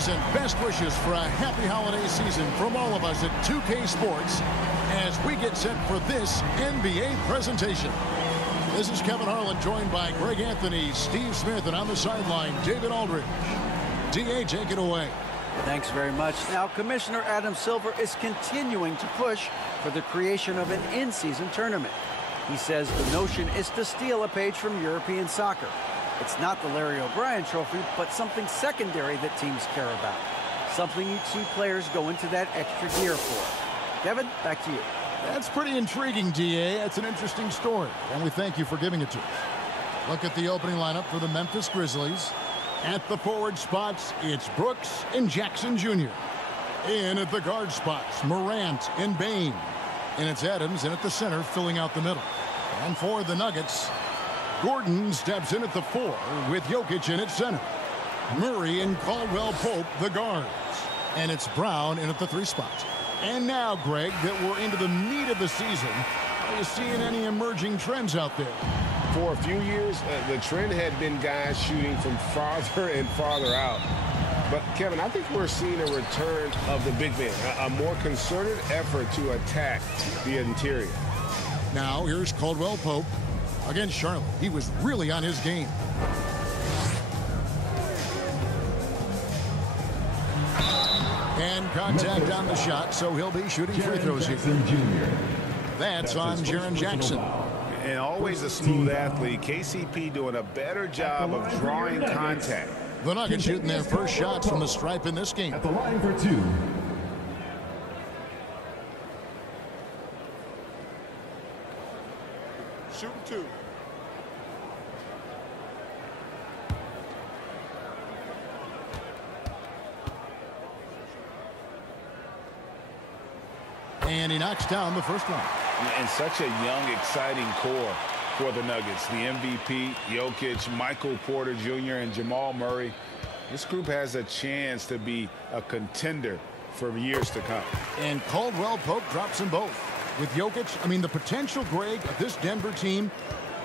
Greetings and best wishes for a happy holiday season from all of us at 2K Sports as we get set for this NBA presentation. This is Kevin Harlan, joined by Greg Anthony, Steve Smith, and on the sideline, David Aldridge. DA, take it away. Thanks very much. Now, Commissioner Adam Silver is continuing to push for the creation of an in-season tournament. He says the notion is to steal a page from European soccer. It's not the Larry O'Brien Trophy, but something secondary that teams care about. Something you'd see players go into that extra gear for. Kevin, back to you. That's pretty intriguing, DA. That's an interesting story, and we thank you for giving it to us. Look at the opening lineup for the Memphis Grizzlies. At the forward spots, it's Brooks and Jackson Jr. In at the guard spots, Morant and Bane. And it's Adams in at the center, filling out the middle. And for the Nuggets, Gordon steps in at the 4 with Jokic in at center. Murray and Caldwell-Pope, the guards. And it's Brown in at the 3 spot. And now, Greg, that we're into the meat of the season, are you seeing any emerging trends out there? For a few years, the trend had been guys shooting from farther and farther out. But, Kevin, I think we're seeing a return of the big man, a more concerted effort to attack the interior. Now, here's Caldwell-Pope against Charlotte. He was really on his game. And contact on the shot, so he'll be shooting free throws here. That's on Jaren Jackson. And always a smooth athlete. KCP doing a better job of drawing contact. The Nuggets shooting their first shots from the stripe in this game. At the line for 2. Shooting 2. And he knocks down the first one. And such a young, exciting core for the Nuggets. The MVP, Jokic, Michael Porter Jr., and Jamal Murray. This group has a chance to be a contender for years to come. And Caldwell-Pope drops them both. With Jokic, I mean, the potential, Greg, of this Denver team,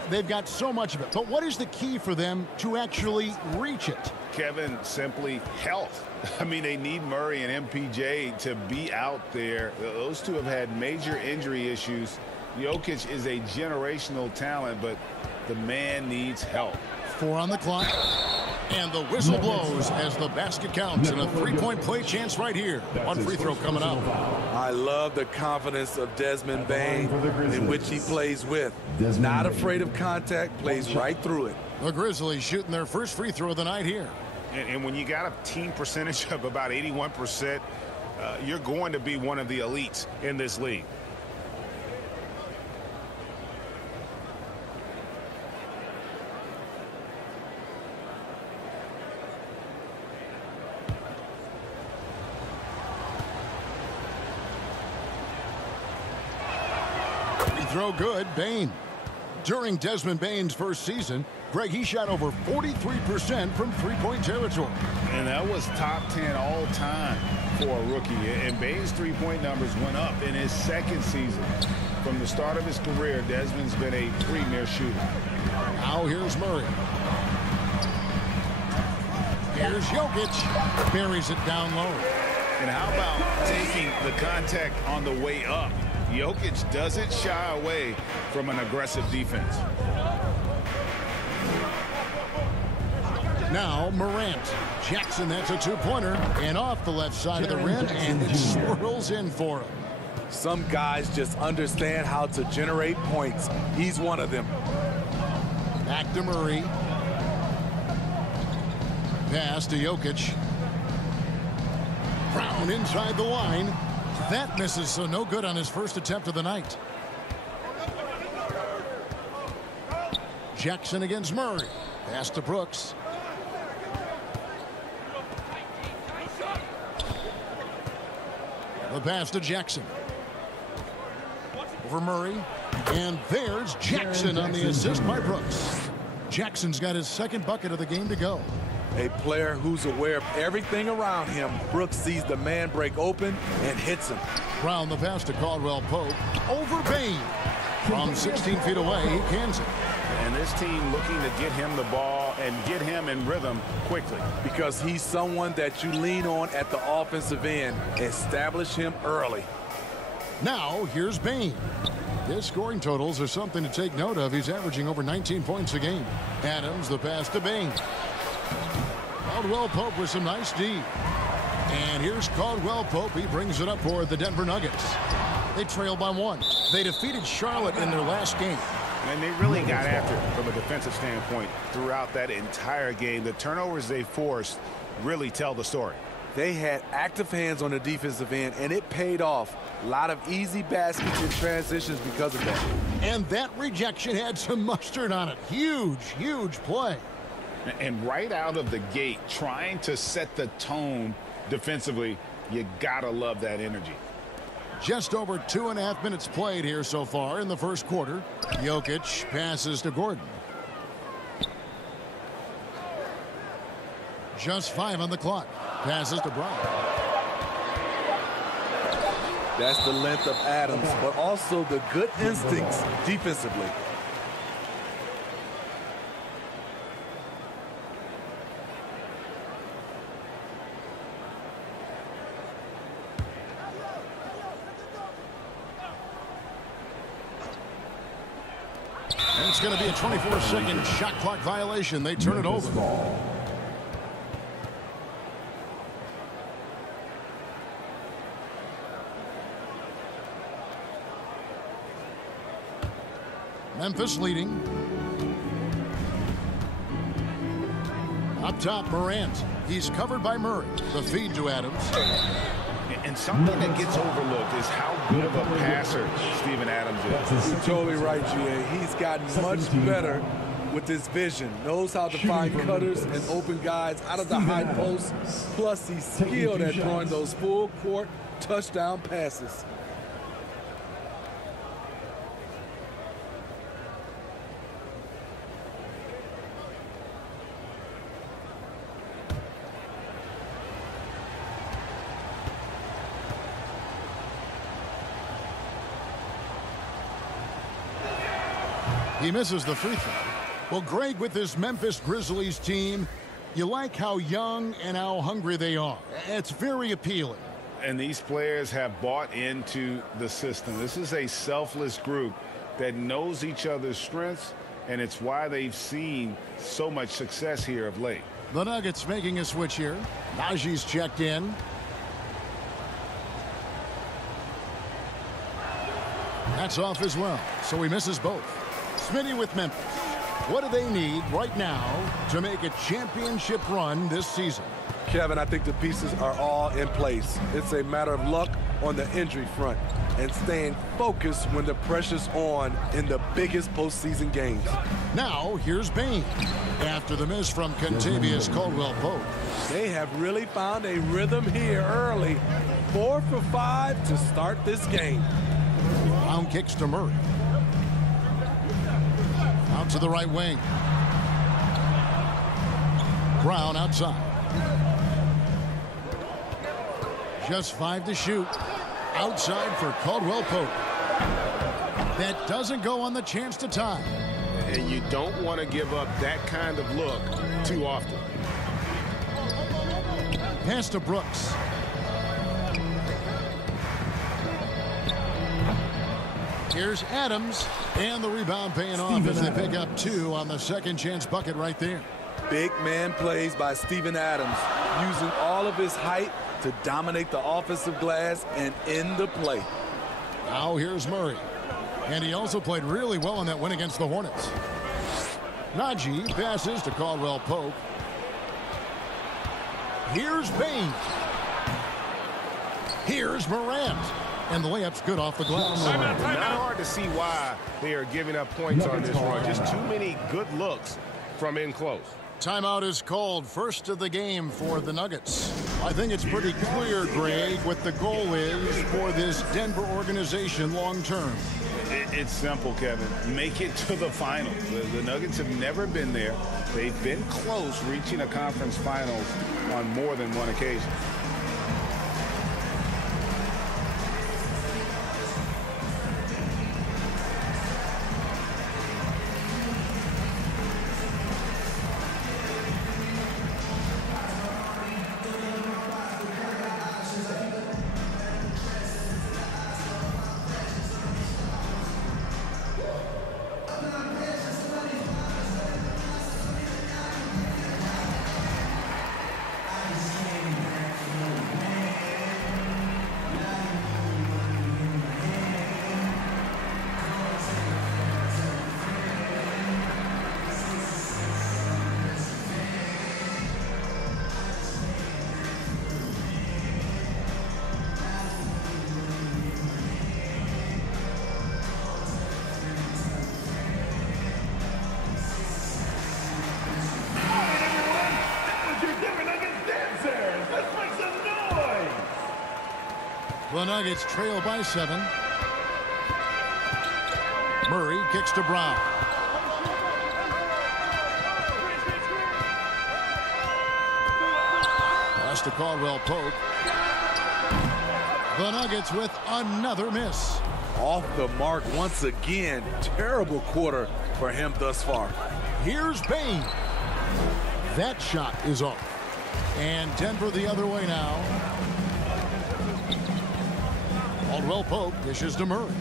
they've got so much of it. But what is the key for them to actually reach it? Kevin, simply health. I mean, they need Murray and MPJ to be out there. Those two have had major injury issues. Jokic is a generational talent, but the man needs help. 4 on the clock. And the whistle blows as the basket counts, and a 3-point play chance right here. One free throw coming up. I love the confidence of Desmond Bane in which he plays with. Not afraid of contact, plays right through it. The Grizzlies shooting their first free throw of the night here. And when you got a team percentage of about 81%, you're going to be one of the elites in this league. Throw good, Bane. During Desmond Bane's first season, Greg, he shot over 43% from three-point territory. And that was top 10 all time for a rookie. And Bane's three-point numbers went up in his second season. From the start of his career, Desmond's been a premier shooter. Now here's Murray. Here's Jokic. Buries it down low. And how about taking the contact on the way up? Jokic doesn't shy away from an aggressive defense. Now Morant. Jackson, that's a 2-pointer. And off the left side of the rim, and it swirls in for him. Some guys just understand how to generate points. He's one of them. Back to Murray. Pass to Jokic. Brown inside the line. That misses, so no good on his first attempt of the night. Jackson against Murray. Pass to Brooks. The pass to Jackson. Over Murray. And there's Jackson on the assist by Brooks. Jackson's got his second bucket of the game to go. A player who's aware of everything around him. Brooks sees the man break open and hits him. Brown the pass to Caldwell-Pope. Over Bane. From 16 feet away, he cans it. And this team looking to get him the ball and get him in rhythm quickly. Because he's someone that you lean on at the offensive end. Establish him early. Now, here's Bain. His scoring totals are something to take note of. He's averaging over 19 points a game. Adams, the pass to Bain. Caldwell-Pope with some nice D. And here's Caldwell-Pope. He brings it up for the Denver Nuggets. They trail by 1. They defeated Charlotte in their last game. And they really got after it from a defensive standpoint throughout that entire game. The turnovers they forced really tell the story. They had active hands on the defensive end, and it paid off. A lot of easy baskets and transitions because of that. And that rejection had some mustard on it. Huge, huge play. And right out of the gate, trying to set the tone defensively, you gotta love that energy. Just over 2.5 minutes played here so far in the first quarter. Jokic passes to Gordon. Just 5 on the clock. Passes to Brown. That's the length of Adams, but also the good instincts defensively. And it's going to be a 24-second shot clock violation. They turn it over. Memphis leading. Up top, Morant. He's covered by Murray. The feed to Adams. And something that gets overlooked is how good of a passer Steven Adams is. You're totally right, GA. He's gotten much better with his vision. Knows how to find cutters and open guys out of the high post. Plus, he's skilled at throwing those full-court touchdown passes. He misses the free throw. Well, Greg, with this Memphis Grizzlies team, you like how young and how hungry they are. It's very appealing. And these players have bought into the system. This is a selfless group that knows each other's strengths, and it's why they've seen so much success here of late. The Nuggets making a switch here. Najee's checked in. That's off as well, so he misses both. Smitty with Memphis. What do they need right now to make a championship run this season? Kevin, I think the pieces are all in place. It's a matter of luck on the injury front and staying focused when the pressure's on in the biggest postseason games. Now, here's Bain. After the miss from Contavious Caldwell-Pope. They have really found a rhythm here early. 4 for 5 to start this game. Brown kicks to Murray. Out to the right wing. Brown outside. Just 5 to shoot. Outside for Caldwell-Pope. That doesn't go on the chance to tie. And you don't want to give up that kind of look too often. Pass to Brooks. Here's Adams, and the rebound paying off as they pick up 2 on the second chance bucket right there. Big man plays by Steven Adams, using all of his height to dominate the offensive glass and end the play. Now here's Murray. And he also played really well in that win against the Hornets. Najee passes to Caldwell-Pope. Here's Bain. Here's Morant. And the layup's good off the glass. Not hard to see why they are giving up points on this run. Just too many good looks from in close. Timeout is called. First of the game for the Nuggets. I think it's pretty clear, Greg, what the goal is for this Denver organization long term. It's simple, Kevin. Make it to the finals. The Nuggets have never been there. They've been close reaching a conference finals on more than one occasion. The Nuggets trail by 7. Murray kicks to Brown. Pass to Caldwell-Pope. The Nuggets with another miss. Off the mark once again. Terrible quarter for him thus far. Here's Bain. That shot is off. And Denver the other way now. Caldwell-Pope dishes to Murray.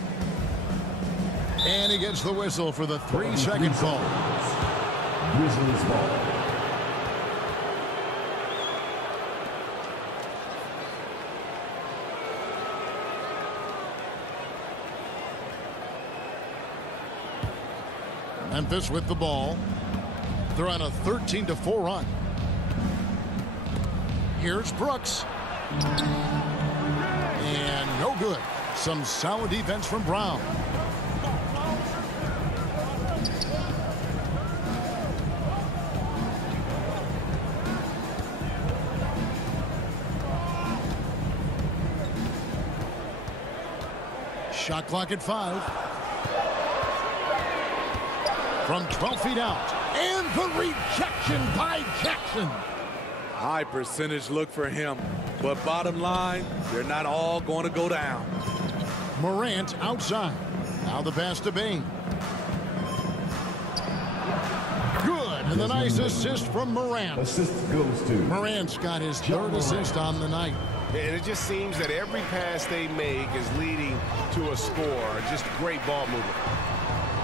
And he gets the whistle for the 3-second call. Grizzlies ball. Memphis with the ball. They're on a 13-4 run. Here's Brooks. And no good. Some solid defense from Brown. Shot clock at 5. From 12 feet out. And the rejection by Jackson. High percentage look for him. But bottom line, they're not all going to go down. Morant outside. Now the pass to Bain. Good. And the nice assist from Morant. Assist goes to Morant's got his third assist on the night. And it just seems that every pass they make is leading to a score. Just great ball movement.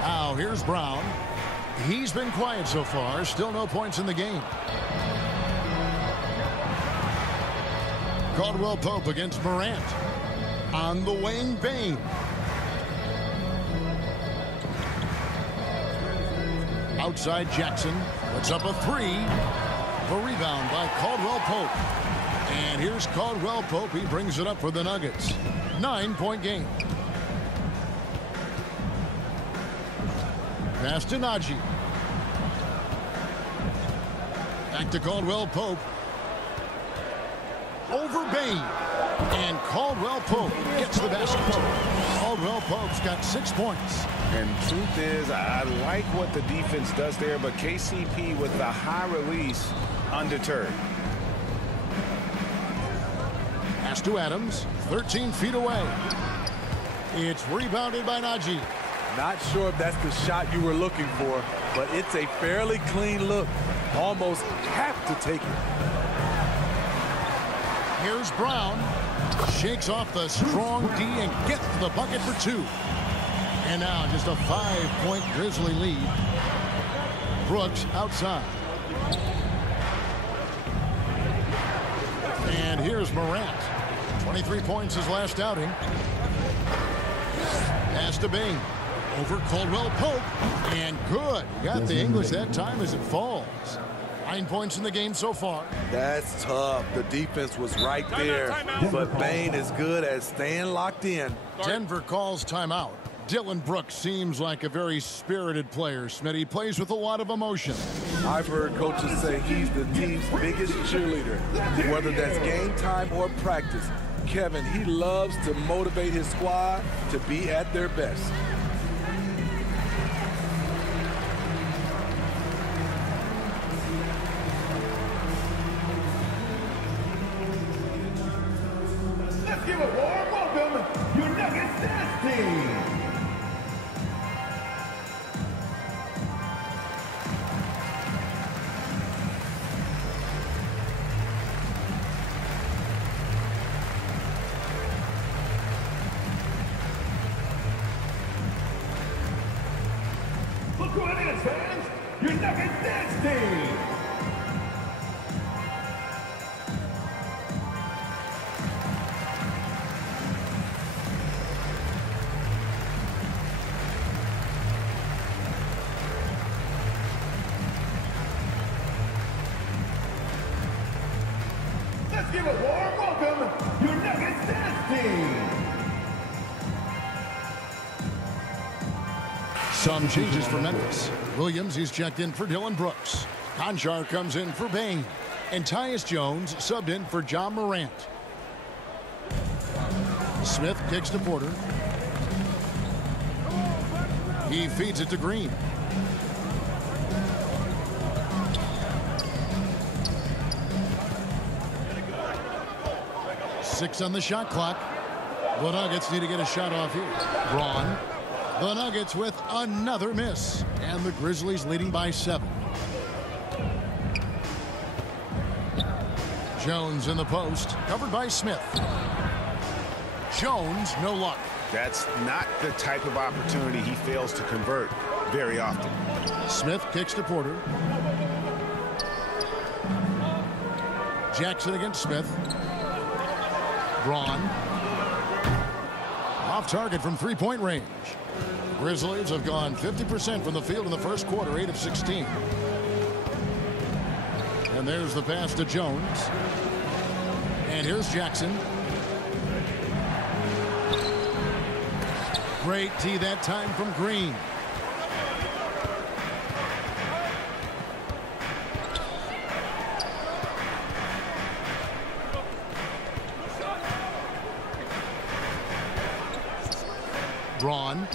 Now here's Brown. He's been quiet so far. Still no points in the game. Caldwell-Pope against Morant. On the wing, Bain. Outside Jackson. Puts up a 3. The rebound by Caldwell-Pope. And here's Caldwell-Pope. He brings it up for the Nuggets. 9-point game. Pass to Najee. Back to Caldwell-Pope. Over Bain. And Caldwell-Pope gets the basket. Caldwell-Pope's got 6 points. And truth is, I like what the defense does there, but KCP with the high release undeterred. Pass to Adams. 13 feet away. It's rebounded by Najee. Not sure if that's the shot you were looking for, but it's a fairly clean look. Almost have to take it. Here's Brown. Shakes off the strong D and gets the bucket for 2. And now just a 5-point Grizzly lead. Brooks outside. And here's Morant. 23 points his last outing. Pass to Bain. Over Caldwell-Pope. And good. Got the English that time as it falls. 9 points in the game so far. That's tough. The defense was right there. But Bain is good at staying locked in. Denver calls timeout. Dillon Brooks seems like a very spirited player. Smitty, he plays with a lot of emotion. I've heard coaches say he's the team's biggest cheerleader, whether that's game time or practice. Kevin, he loves to motivate his squad to be at their best. Let's give a warm welcome, your Nuggets dance team. Look who it is, fans! Your Nuggets dance team! Let's give a warm welcome, your Nuggets dance team! Some changes for Memphis. Williams, he's checked in for Dillon Brooks. Conchar comes in for Bain. And Tyus Jones subbed in for John Morant. Smith kicks to Porter. He feeds it to Green. Six on the shot clock. The Nuggets need to get a shot off here. Braun. The Nuggets with another miss. And the Grizzlies leading by 7. Jones in the post. Covered by Smith. Jones, no luck. That's not the type of opportunity he fails to convert very often. Smith kicks to Porter. Jackson against Smith. Braun. Off target from three-point range. Grizzlies have gone 50% from the field in the first quarter, 8 of 16. And there's the pass to Jones. And here's Jackson. Great tee that time from Green. Braun.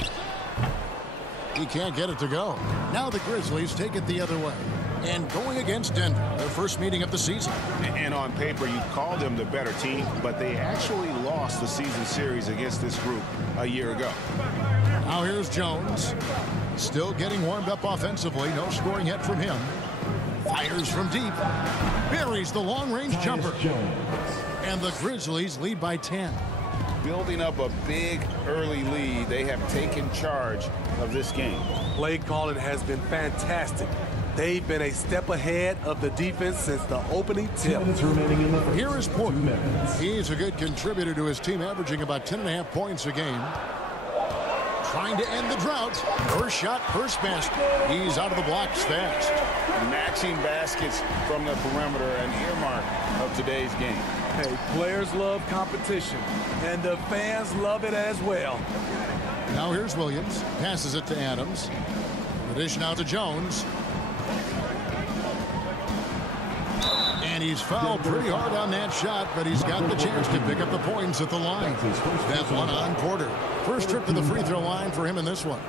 He can't get it to go. Now the Grizzlies take it the other way. And going against Denver, their first meeting of the season. And on paper, you call them the better team, but they actually lost the season series against this group a year ago. Now here's Jones. Still getting warmed up offensively. No scoring yet from him. Fires from deep. Buries the long-range jumper. And the Grizzlies lead by 10. Building up a big early lead, they have taken charge of this game. Play calling has been fantastic. They've been a step ahead of the defense since the opening tip. Here is Porter. He's a good contributor to his team, averaging about 10.5 points a game. Trying to end the drought. First shot, first basket. He's out of the blocks fast. Matching baskets from the perimeter, an earmark of today's game. Hey, players love competition, and the fans love it as well. Now here's Williams. Passes it to Adams. The dish now to Jones. And he's fouled pretty hard on that shot, but he's got the chance to pick up the points at the line. That one on Porter. First trip to the free throw line for him in this one.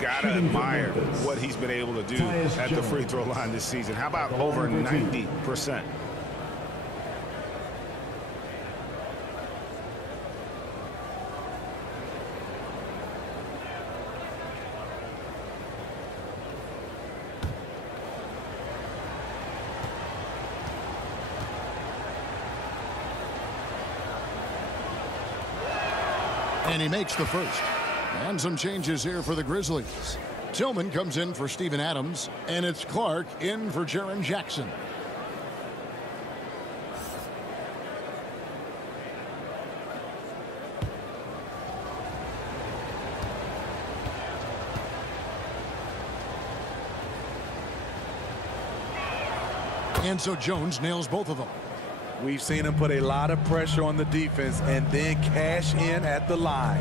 Gotta admire what he's been able to do at the free throw line this season. How about over 90%? And he makes the first. And some changes here for the Grizzlies. Tillman comes in for Steven Adams, and it's Clark in for Jaren Jackson. And so Jones nails both of them. We've seen him put a lot of pressure on the defense and then cash in at the line.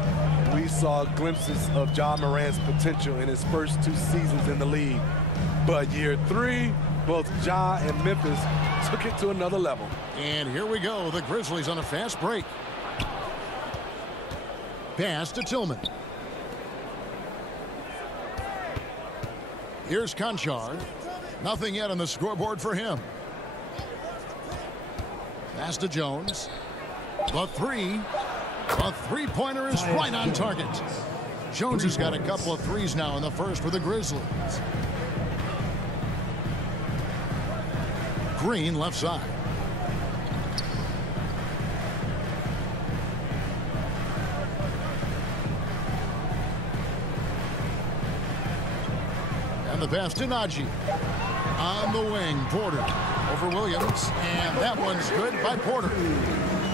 We saw glimpses of Ja Morant's potential in his first 2 seasons in the league. But year 3, both Ja and Memphis took it to another level. And here we go. The Grizzlies on a fast break. Pass to Tillman. Here's Conchar. Nothing yet on the scoreboard for him. Pass to Jones. The three-pointer is right on target. Jones has got a couple of threes now in the first for the Grizzlies. Green left side. And the pass to Najee. On the wing, Porter over Williams, and that one's good by Porter.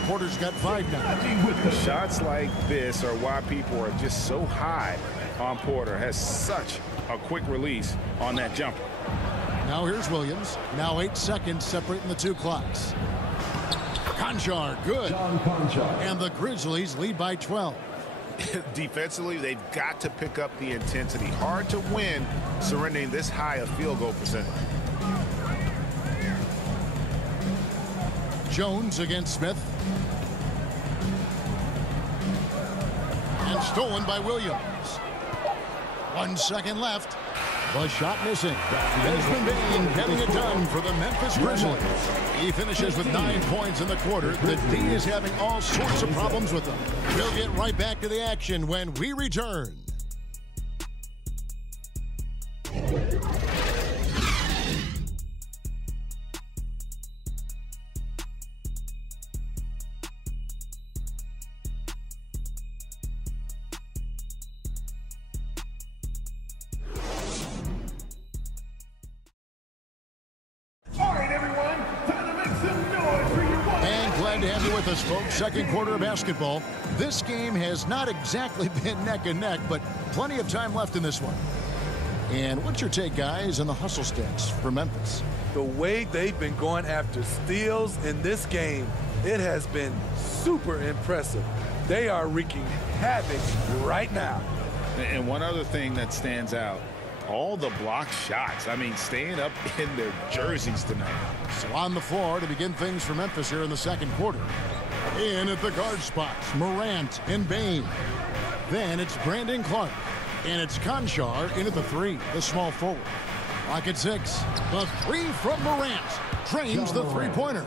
Porter's got 5 now. Shots like this are why people are just so high on Porter. Has such a quick release on that jumper. Now here's Williams. Now 8 seconds separating the 2 clocks. Conchar, good. And the Grizzlies lead by 12. Defensively, they've got to pick up the intensity. Hard to win surrendering this high a field goal percentage. Jones against Smith. And stolen by Williams. 1 second left. The shot missing. Desmond Bane getting it done for the Memphis Grizzlies. He finishes with 9 points in the quarter. The D is having all sorts of problems with them. We'll get right back to the action when we return. With us, folks. Second quarter of basketball. This game has not exactly been neck and neck, but plenty of time left in this one. And what's your take, guys, on the hustle stats for Memphis? The way they've been going after steals in this game, it has been super impressive. They are wreaking havoc right now. And one other thing that stands out, all the blocked shots. I mean, staying up in their jerseys tonight. So on the floor to begin things for Memphis here in the second quarter. In at the guard spots, Morant and Bane. Then it's Brandon Clark. And it's Conchar in at the 3, the small forward. Clock at 6. The 3 from Morant. Drains the three-pointer.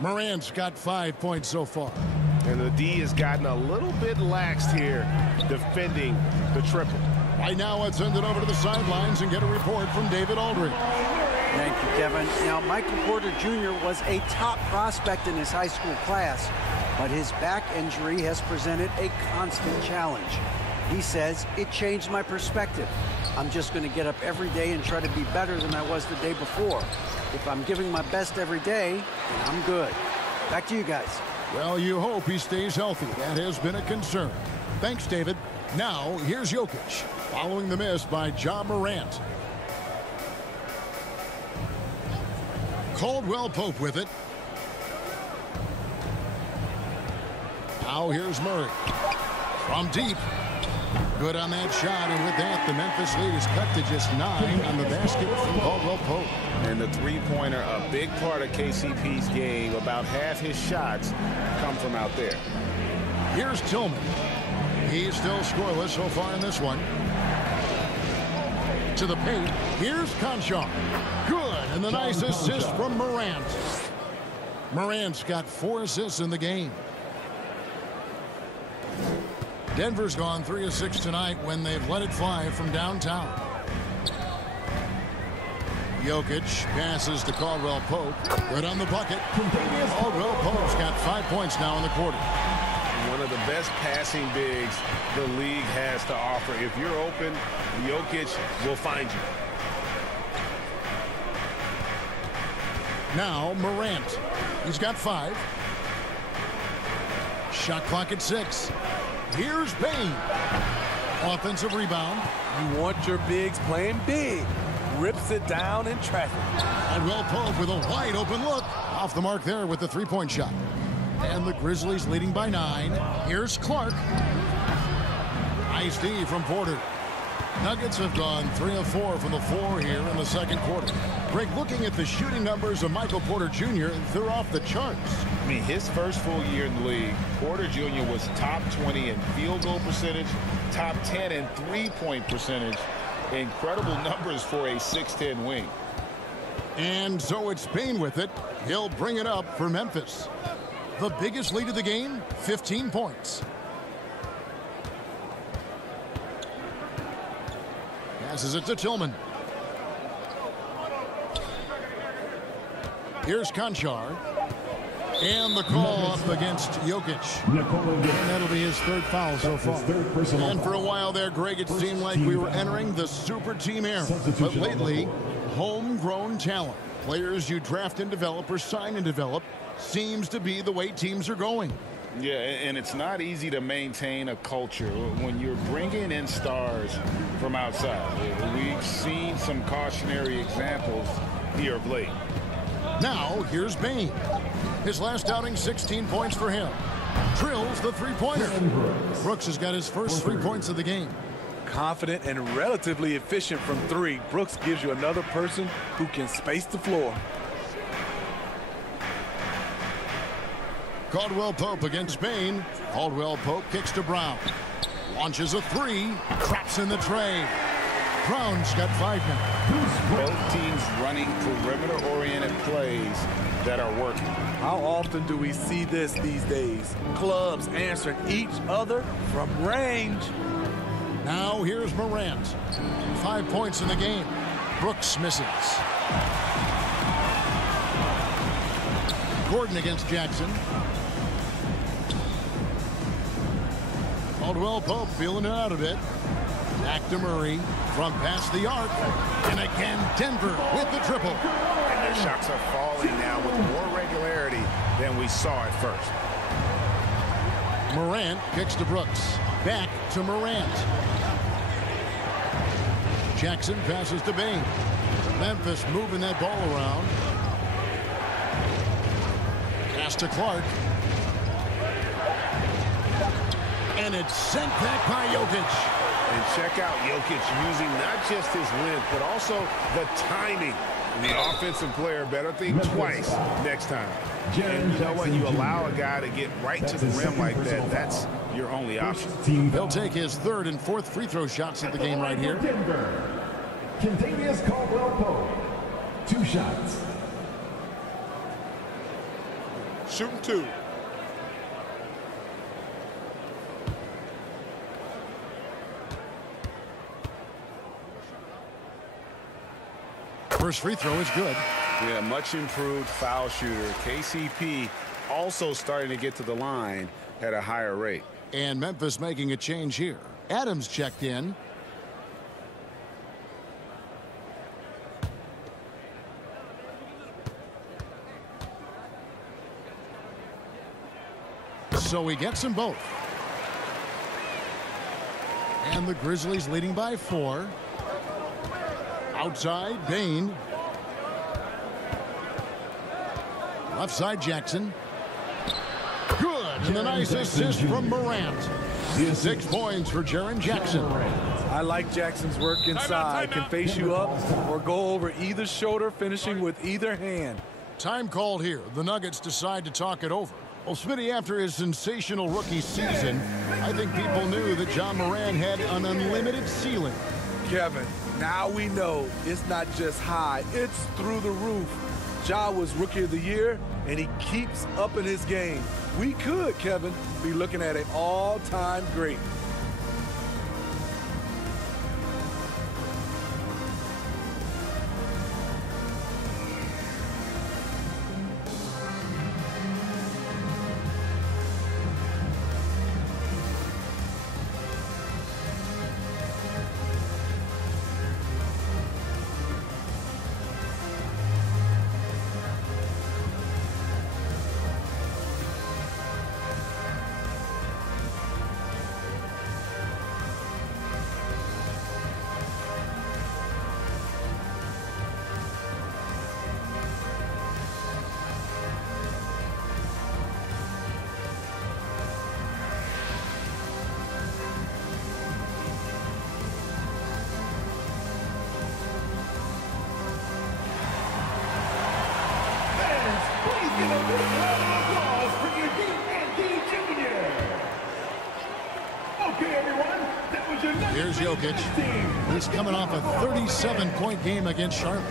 Morant's got 5 points so far. And the D has gotten a little bit laxed here defending the triple. Right now, let's send it over to the sidelines and get a report from David Aldridge. Thank you, Kevin. Now, Michael Porter Jr. was a top prospect in his high school class, but his back injury has presented a constant challenge. He says, it changed my perspective. I'm just going to get up every day and try to be better than I was the day before. If I'm giving my best every day, then I'm good. Back to you guys. Well, you hope he stays healthy. That has been a concern. Thanks, David. Now, here's Jokic, following the miss by Ja Morant. Caldwell-Pope with it. Now here's Murray. From deep. Good on that shot, and with that, the Memphis lead is cut to just 9 on the basket from Caldwell-Pope. And the three-pointer, a big part of KCP's game. About half his shots come from out there. Here's Tillman. He's still scoreless so far in this one. To the paint. Here's Conchar. Good, and the nice assist from Morant. Morant's got 4 assists in the game. Denver's gone 3 of 6 tonight when they've let it fly from downtown. Jokic passes to Caldwell-Pope. Good on the bucket. Caldwell-Pope's got 5 points now in the quarter. One of the best passing bigs the league has to offer. If you're open, Jokic will find you. Now Morant. He's got 5. Shot clock at 6. Here's Bane. Offensive rebound. You want your bigs playing big. Rips it down in traffic. Caldwell-Pope with a wide open look. Off the mark there with the three-point shot. And the Grizzlies leading by 9. Here's Clark. Nice D from Porter. Nuggets have gone 3 of 4 from the floor here in the second quarter. Greg, looking at the shooting numbers of Michael Porter Jr., they're off the charts. I mean, his first full year in the league, Porter Jr. was top 20 in field goal percentage, top 10 in three-point percentage. Incredible numbers for a 6'10 wing. And so it's Bane with it. He'll bring it up for Memphis. The biggest lead of the game, 15 points. Passes it to Tillman. Here's Conchar. And the call up against Jokic. And that'll be his 3rd foul so far. And for a while there, Greg, it seemed like we were entering the super team era. But lately, homegrown talent, players you draft and develop or sign and develop, seems to be the way teams are going. Yeah, and it's not easy to maintain a culture when you're bringing in stars from outside. We've seen some cautionary examples here of late. Now, here's Bane. His last outing, 16 points for him. Drills the three-pointer. Brooks has got his first 3 points of the game. Confident and relatively efficient from 3. Brooks gives you another person who can space the floor. Caldwell-Pope against Bane. Caldwell-Pope kicks to Brown. Launches a three. Traps in the tray. Brown's got 5 now. Both teams running perimeter-oriented plays that are working. How often do we see this these days? Clubs answering each other from range. Now here's Morant. 5 points in the game. Brooks misses. Gordon against Jackson. Caldwell-Pope feeling it out a bit. Back to Murray from past the arc. And again, Denver with the triple. And their shots are falling now with more regularity than we saw at first. Morant kicks to Brooks. Back to Morant. Jackson passes to Bain. Memphis moving that ball around. Pass to Clark. And it's sent back by Jokic. And check out Jokic using not just his length, but also the timing. The offensive player better think twice next time. And you know what? You allow a guy to get right to the rim like that. That's your only option. He'll take his 3rd and 4th free throw shots at the game right here. Contagious Caldwell-Pope. 2 shots. Shooting 2. First free throw is good. Yeah, much improved foul shooter. KCP also starting to get to the line at a higher rate. And Memphis making a change here. Adams checked in. So he gets them both. And the Grizzlies leading by 4. Outside, Bain. Left side, Jackson. Good. And a nice assist from Morant. 6 points for Jaren Jackson. I like Jackson's work inside. Can face you up or go over either shoulder, finishing with either hand. Time called here. The Nuggets decide to talk it over. Well, Smitty, after his sensational rookie season, I think people knew that John Morant had an unlimited ceiling. Kevin, now we know it's not just high, it's through the roof. Ja was Rookie of the Year, and he keeps up in his game. We could, Kevin, be looking at an all-time great. Here's Jokic. He's coming off a 37-point game against Charlotte.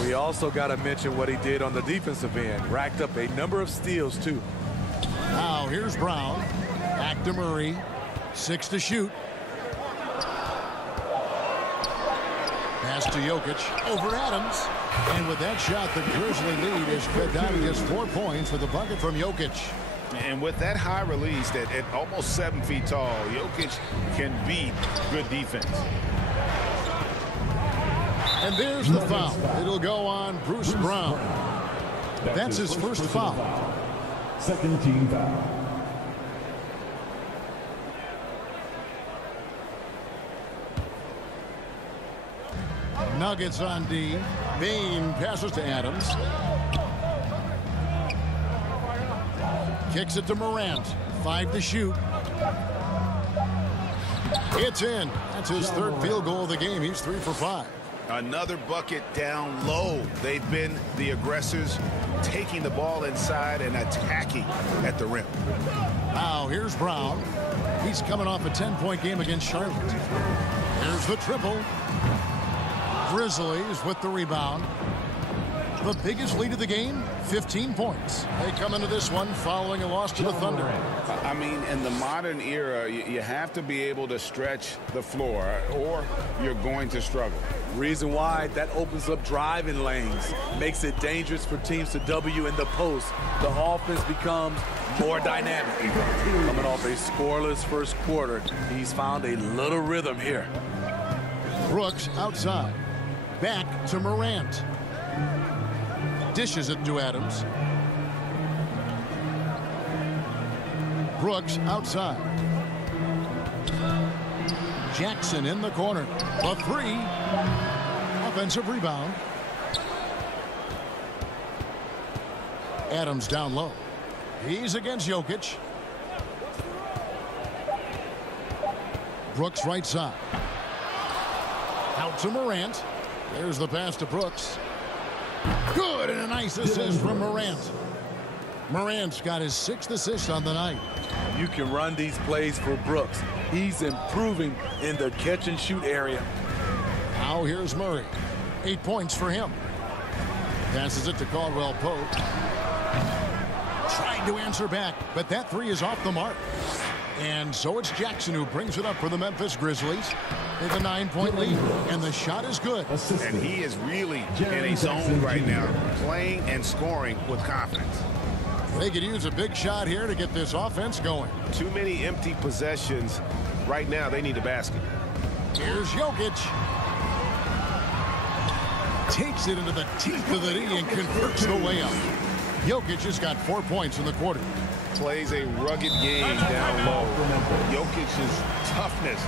We also got to mention what he did on the defensive end. Racked up a number of steals, too. Now, here's Brown. Back to Murray. 6 to shoot. Pass to Jokic. Over Adams. And with that shot, the Grizzly lead is cut down to just 4 points with a bucket from Jokic. And with that high release at almost 7 feet tall, Jokic can beat good defense. And there's the foul. It'll go on Bruce Brown. That's his first foul. Second team foul. Nuggets on D. Bain passes to Adams. Kicks it to Morant. 5 to shoot. It's in. That's his 3rd field goal of the game. He's 3 for 5. Another bucket down low. They've been the aggressors, taking the ball inside and attacking at the rim. Now here's Brown. He's coming off a 10-point game against Charlotte. Here's the triple. Grizzlies with the rebound. The biggest lead of the game, 15 points. They come into this one following a loss to the Thunder. I mean, in the modern era, you have to be able to stretch the floor or you're going to struggle. Reason why, that opens up driving lanes, makes it dangerous for teams to W in the post. The offense becomes more dynamic. Coming off a scoreless first quarter, he's found a little rhythm here. Brooks outside. Back to Morant. Dishes it to Adams. Brooks outside. Jackson in the corner. The three. Offensive rebound. Adams down low. He's against Jokic. Brooks right side. Out to Morant. There's the pass to Brooks. Good, and a nice assist from Morant. Morant's got his 6th assist on the night. You can run these plays for Brooks. He's improving in the catch-and-shoot area. Now here's Murray. 8 points for him. Passes it to Caldwell-Pope. Trying to answer back, but that three is off the mark. And so it's Jackson who brings it up for the Memphis Grizzlies. With a 9-point lead, and the shot is good. And he is really in a zone right now, playing and scoring with confidence. They could use a big shot here to get this offense going. Too many empty possessions. Right now, they need a basket. Here's Jokic. Takes it into the teeth of the D and converts the way up. Jokic has got 4 points in the quarter. Plays a rugged game down low. Jokic's toughness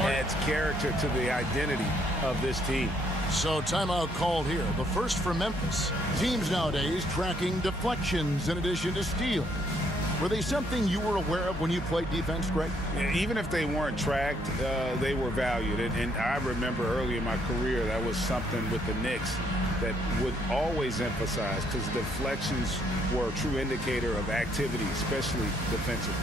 adds character to the identity of this team. So timeout called here. The first for Memphis. Teams nowadays tracking deflections in addition to steals. Were they something you were aware of when you played defense, Greg? Even if they weren't tracked, they were valued. And I remember early in my career, that was something with the Knicks that would always emphasize, because deflections were a true indicator of activity, especially defensively.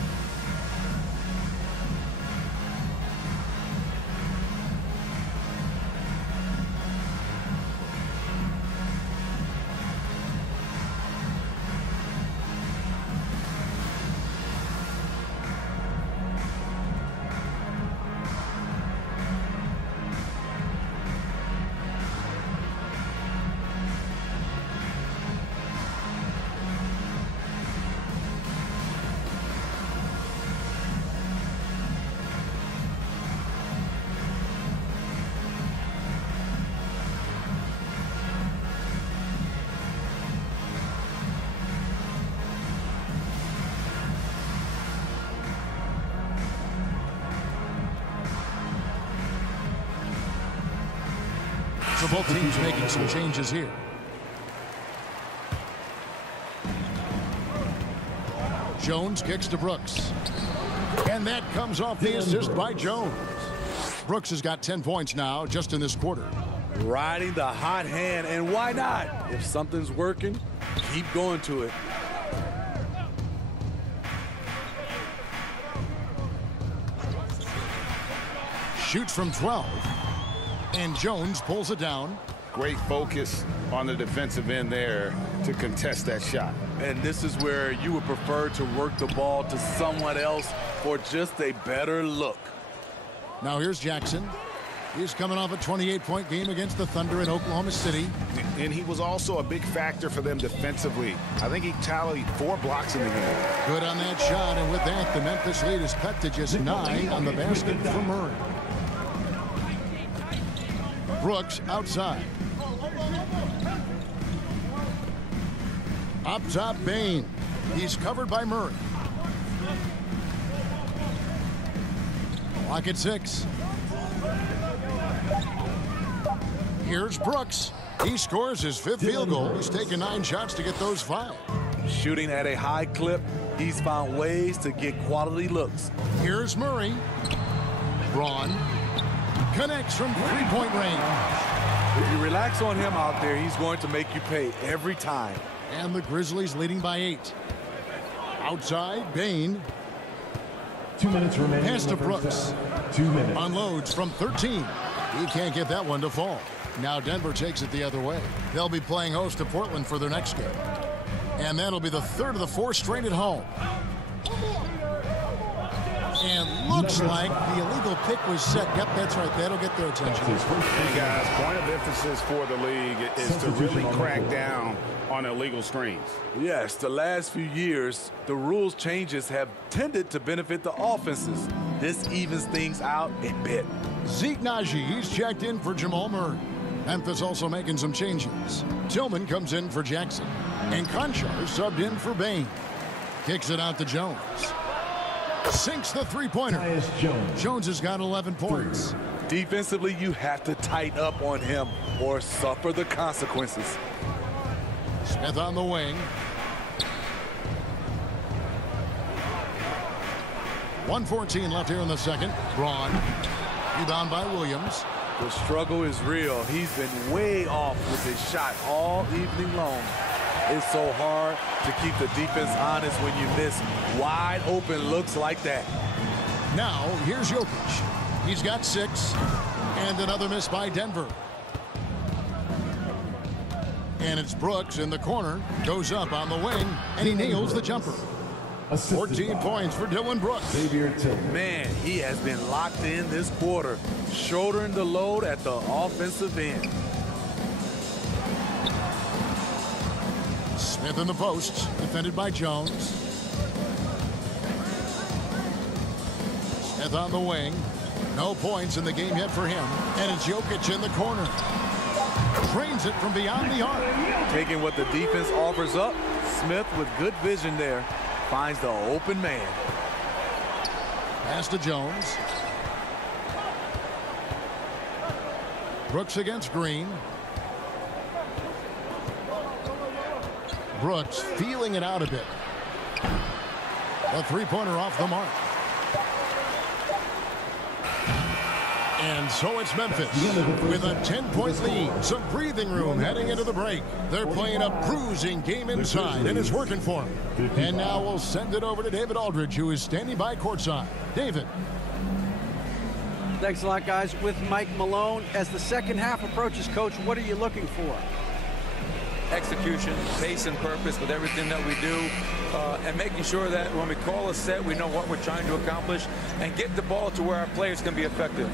So both teams making some changes here. Jones kicks to Brooks. And that comes off the assist by Jones. Brooks has got 10 points now just in this quarter. Riding the hot hand, and why not? If something's working, keep going to it. Shoots from 12. And Jones pulls it down. Great focus on the defensive end there to contest that shot. And this is where you would prefer to work the ball to someone else for just a better look. Now here's Jackson. He's coming off a 28-point game against the Thunder in Oklahoma City. And he was also a big factor for them defensively. I think he tallied 4 blocks in the game. Good on that shot, and with that, the Memphis lead is cut to just 9 on the basket for Murray. Brooks outside. Up top, Bain. He's covered by Murray. Clock at 6. Here's Brooks. He scores his 5th field goal. He's taken 9 shots to get those 5. Shooting at a high clip, he's found ways to get quality looks. Here's Murray. Braun connects from 3-point range. If you relax on him out there, he's going to make you pay every time. And the Grizzlies leading by 8. Outside, Bain. 2 minutes remaining. Pass to Brooks. 2 minutes. Unloads from 13. He can't get that one to fall. Now Denver takes it the other way. They'll be playing host to Portland for their next game. And that'll be the third of the 4 straight at home. And looks like the illegal pick was set. Yep, that's right. That'll get their attention. Hey, guys, point of emphasis for the league is to really crack down on illegal screens. Yes, the last few years, the rules changes have tended to benefit the offenses. This evens things out a bit. Zeke Naji, he's checked in for Jamal Murray. Memphis also making some changes. Tillman comes in for Jackson. And Conchar subbed in for Bain. Kicks it out to Jones. Sinks the three-pointer. Jones has got 11 points. Defensively, you have to tighten up on him or suffer the consequences. Smith on the wing. 1:14 left here in the second. Braun. Rebound by Williams. The struggle is real. He's been way off with his shot all evening long. It's so hard to keep the defense honest when you miss wide open looks like that. Now, here's Jokic. He's got 6. And another miss by Denver. And it's Brooks in the corner. Goes up on the wing. And he nails the jumper. 14 points for Dylan Brooks. Man, he has been locked in this quarter, shouldering the load at the offensive end. Smith in the post, defended by Jones. Smith on the wing. No points in the game yet for him. And it's Jokic in the corner. Trains it from beyond the arc. Taking what the defense offers up, Smith with good vision there. Finds the open man. Pass to Jones. Brooks against Green. Brooks feeling it out a bit. A three-pointer off the mark. And so it's Memphis with a 10-point lead. Some breathing room heading into the break. They're playing a bruising game inside, and it's working for them. And now we'll send it over to David Aldridge, who is standing by courtside. David. Thanks a lot, guys. With Mike Malone, as the second half approaches, Coach, what are you looking for? Execution, pace, and purpose with everything that we do, and making sure that when we call a set, we know what we're trying to accomplish and get the ball to where our players can be effective.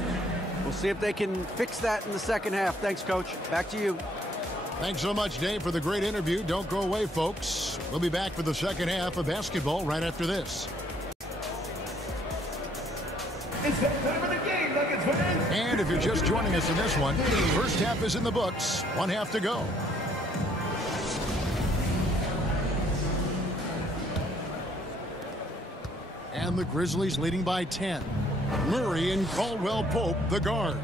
We'll see if they can fix that in the second half. Thanks, Coach. Back to you. Thanks so much, Dave, for the great interview. Don't go away, folks. We'll be back for the second half of basketball right after this. It's that time of the game, Nuggets fans. And if you're just joining us in this one, the first half is in the books. 1 half to go. And the Grizzlies leading by 10. Murray and Caldwell-Pope, the guards.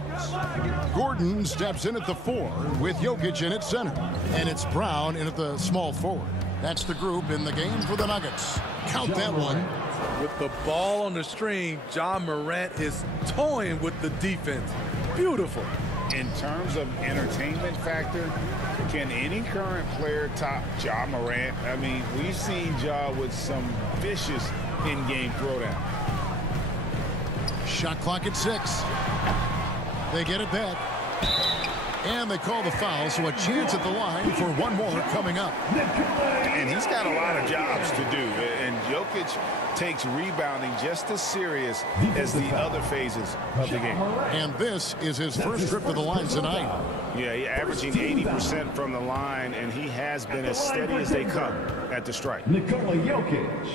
Gordon steps in at the 4 with Jokic in at center. And it's Brown in at the small forward. That's the group in the game for the Nuggets. Count that one. With the ball on the string, Ja Morant is toying with the defense. Beautiful. In terms of entertainment factor, can any current player top Ja Morant? I mean, we've seen Ja with some vicious in-game throwdown. Shot clock at 6. They get it back. And they call the foul, so a chance at the line for one more coming up. And he's got a lot of jobs to do. And Jokic takes rebounding just as serious as the other phases of the game. And this is his first trip to the line tonight. Yeah, he's averaging 80% from the line, and he has been as steady as they come at the strike. Nikola Jokic,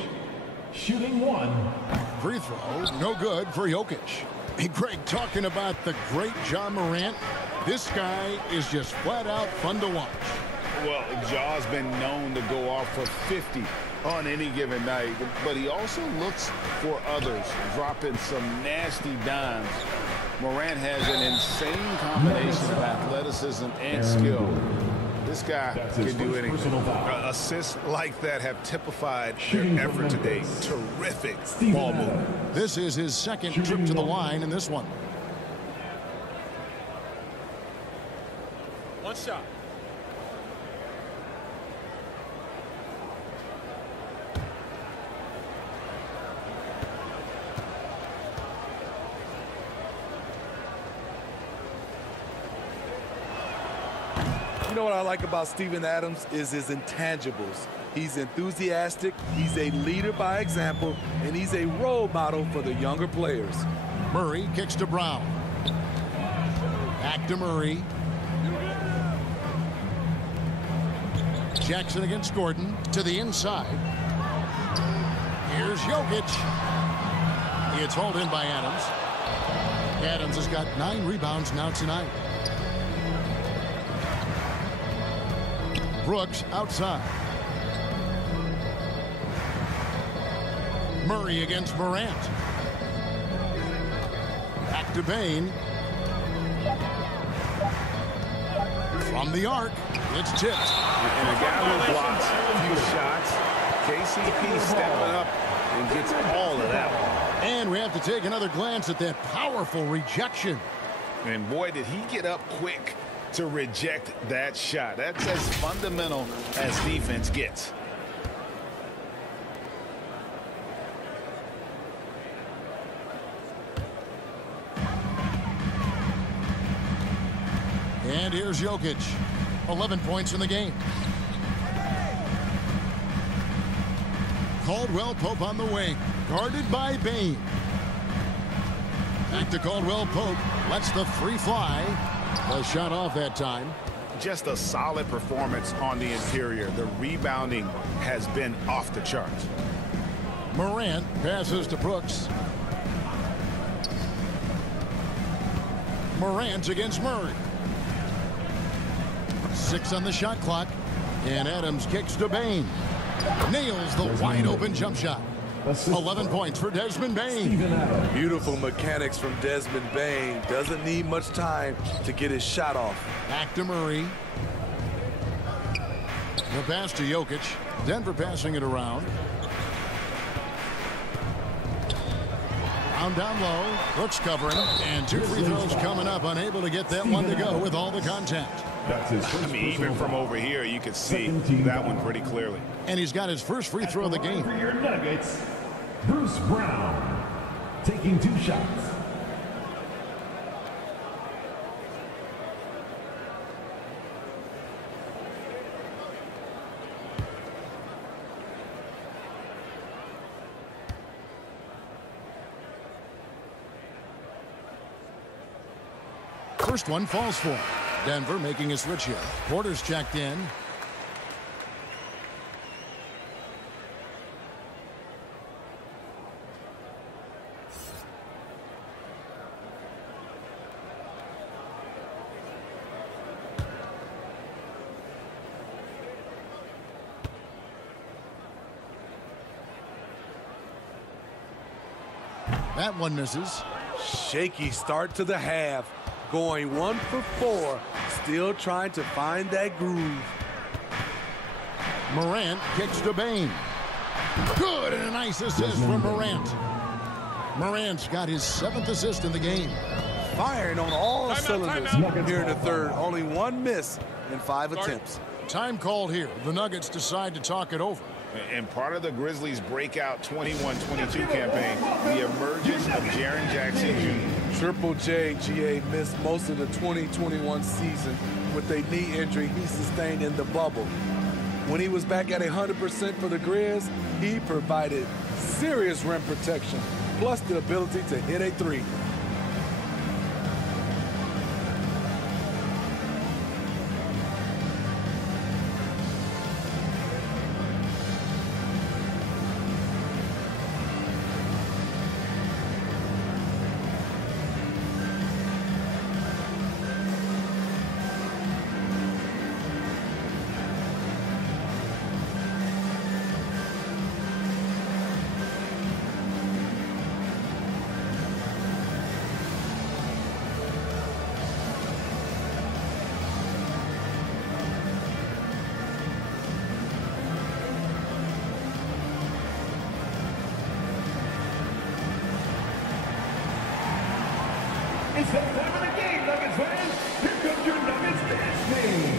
shooting 1. Free throw, no good for Jokic. Hey, Greg, talking about the great Ja Morant, this guy is just flat out fun to watch. Well, Ja's been known to go off for 50 on any given night, but he also looks for others, dropping some nasty dimes. Morant has an insane combination of athleticism and skill. This guy can do anything. Assists like that have typified their effort today. Terrific ball movement. This is his second trip to the line in this one. shot. You know what I like about Steven Adams is his intangibles. He's enthusiastic, he's a leader by example, and he's a role model for the younger players. Murray kicks to Brown. Back to Murray. Jackson against Gordon to the inside. Here's Jokic. It's hauled in by Adams. Adams has got 9 rebounds now tonight. Brooks outside. Murray against Morant. Back to Bain. From the arc, it's tipped. And a guy who blocks a few shots, KCP stepping up and gets all of that one. And we have to take another glance at that powerful rejection. And boy, did he get up quick to reject that shot. That's as fundamental as defense gets. And here's Jokic. 11 points in the game. Caldwell-Pope on the wing. Guarded by Bain. Back to Caldwell-Pope. Lets the three fly. A shot off that time. Just a solid performance on the interior. The rebounding has been off the charts. Morant passes to Brooks. Morant against Murray. 6 on the shot clock. And Adams kicks to Bain. Nails the wide open jump shot. 11 points for Desmond Bain. Beautiful mechanics from Desmond Bain. Doesn't need much time to get his shot off. Back to Murray. The pass to Jokic. Denver passing it around. Down low. Brooks covering. And 2 free throws coming up. Unable to get that one to go with all the contact. I mean, even from over here, you could see that one pretty clearly. And he's got his first free throw of the game. For your Nuggets, Bruce Brown, taking 2 shots. First one falls for him. Denver making a switch here. Porter's checked in. That one misses. Shaky start to the half. Going 1 for 4. Still trying to find that groove. Morant kicks to Bain. Good, and a nice assist from Morant. Morant's got his 7th assist in the game. Firing on all cylinders here in the third. Only 1 miss in 5 attempts. Time called here. The Nuggets decide to talk it over. And part of the Grizzlies' breakout 21-22 campaign, the emergence of Jaren Jackson Jr. Triple J, GA, missed most of the 2021 season with a knee injury he sustained in the bubble. When he was back at 100% for the Grizz, he provided serious rim protection, plus the ability to hit a 3. It's that time of the game, Nuggets fans. Here comes your Nuggets dance team.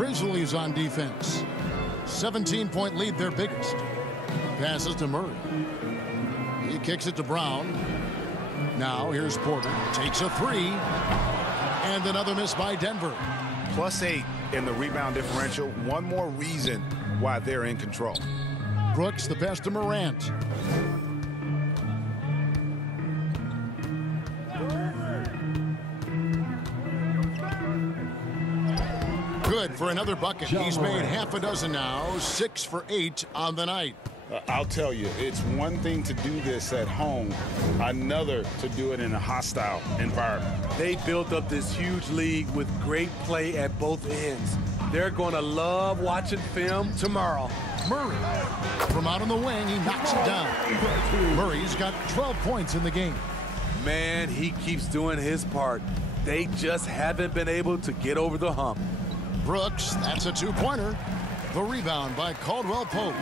Grizzlies on defense. 17-point lead, their biggest. Passes to Murray. He kicks it to Brown. Now here's Porter. Takes a three. And another miss by Denver. +8 in the rebound differential. One more reason why they're in control. Brooks, the pass to Morant. Good for another bucket. He's made half a dozen now. 6 for 8 on the night. I'll tell you, it's one thing to do this at home, another to do it in a hostile environment. They built up this huge league with great play at both ends. They're going to love watching film tomorrow. Murray, from out on the wing, he knocks it down. Murray's got 12 points in the game. Man, he keeps doing his part. They just haven't been able to get over the hump. Brooks, that's a two-pointer. The rebound by Caldwell-Pope.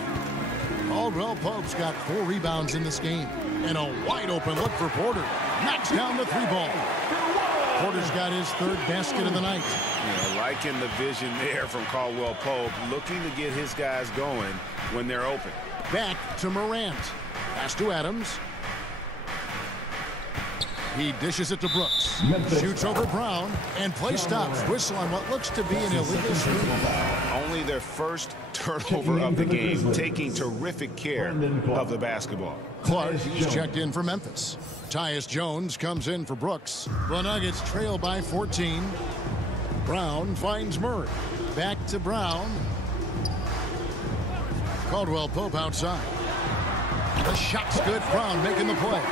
Caldwell-Pope's got 4 rebounds in this game. And a wide-open look for Porter. Knocks down the 3-ball. Porter's got his 3rd basket of the night. Liking the vision there from Caldwell-Pope, looking to get his guys going when they're open. Back to Morant. Pass to Adams. He dishes it to Brooks. Shoots over Brown. And play stops. Whistle on what looks to be an illegal screen. Only their first turnover of the game, taking terrific care of the basketball. Clark, he's checked in for Memphis. Tyus Jones comes in for Brooks. The Nuggets trail by 14. Brown finds Murray. Back to Brown. Caldwell-Pope outside. The shot's good. Brown making the play.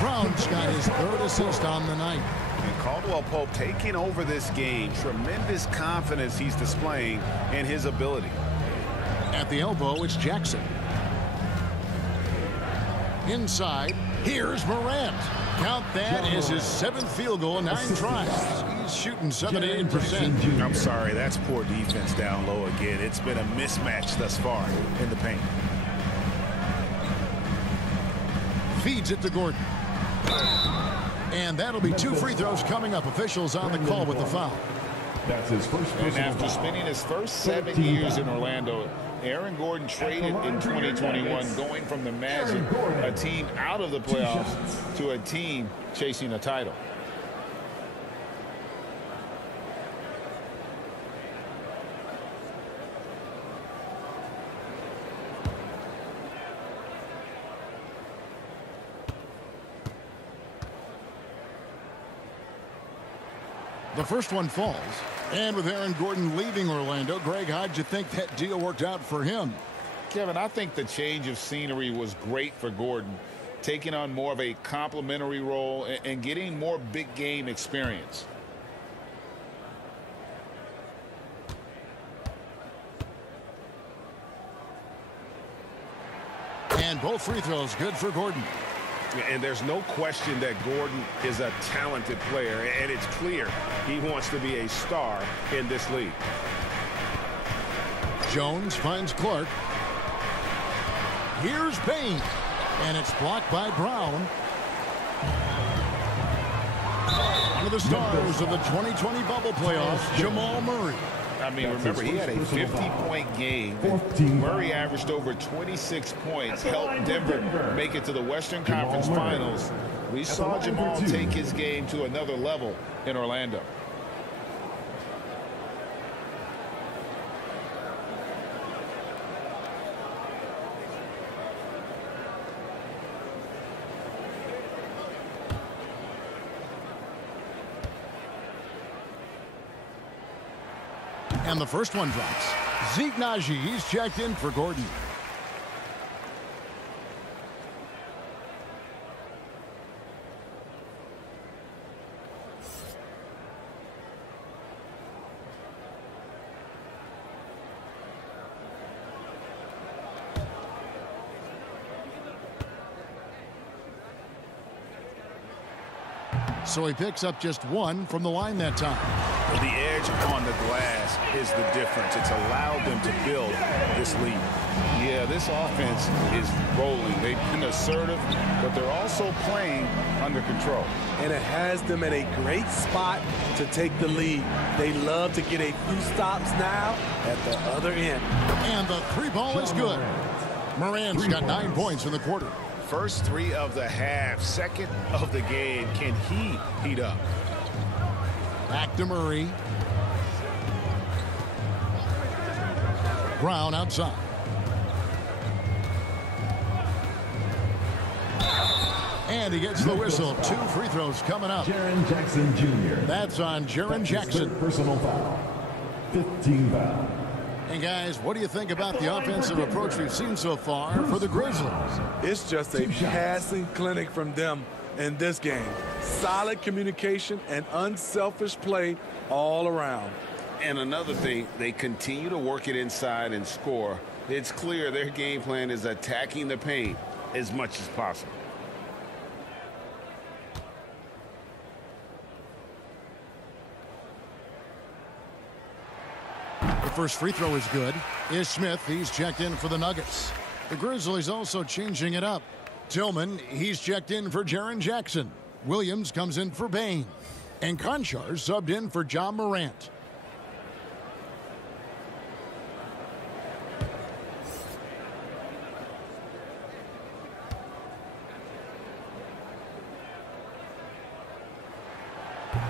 Brown's got his 3rd assist on the night. And Caldwell-Pope taking over this game. Tremendous confidence he's displaying in his ability. At the elbow, it's Jackson. Inside, here's Morant. Count that as his 7th field goal in 9 tries. He's shooting 78%. I'm sorry, that's poor defense down low again. It's been a mismatch thus far in the paint. Feeds it to Gordon. And that'll be 2 free throws coming up. Officials on the call with the foul. That's his first And after spending his first 7 years in Orlando, Aaron Gordon traded in 2021, going from the Magic, a team out of the playoffs, to a team chasing a title. The first one falls. And with Aaron Gordon leaving Orlando, Greg, how'd you think that deal worked out for him? Kevin, I think the change of scenery was great for Gordon, taking on more of a complimentary role and getting more big game experience. And both free throws good for Gordon. And there's no question that Gordon is a talented player, and it's clear he wants to be a star in this league. Jones finds Clark. Here's Payne. And it's blocked by Brown. One of the stars of the 2020 bubble playoffs, Jamal Murray. I mean, remember, he had a 50-point game. Murray averaged over 26 points, helped Denver make it to the Western Conference Finals. We saw Jamal take his game to another level in Orlando. And the first one drops. Zeke Naji, he's checked in for Gordon. So he picks up just 1 from the line that time. The edge on the glass is the difference. It's allowed them to build this lead. Yeah, this offense is rolling. They've been assertive, but they're also playing under control. And it has them in a great spot to take the lead. They love to get a few stops now at the other end. And the three ball is good. Morant's got 9 points in the quarter. First 3 of the half, second of the game. Can he heat up? Back to Murray. Brown outside. And he gets the whistle. 2 free throws coming up. Jaren Jackson Jr. That's on Jaren Jackson. Personal foul. 15 foul. And guys, what do you think about the offensive approach we've seen so far for the Grizzlies? It's just a passing clinic from them in this game. Solid communication and unselfish play all around. And another thing, they continue to work it inside and score. It's clear their game plan is attacking the paint as much as possible. The first free throw is good. Is Smith. He's checked in for the Nuggets. The Grizzlies also changing it up. Tillman, he's checked in for Jaren Jackson. Williams comes in for Bain. And Conchar subbed in for John Morant.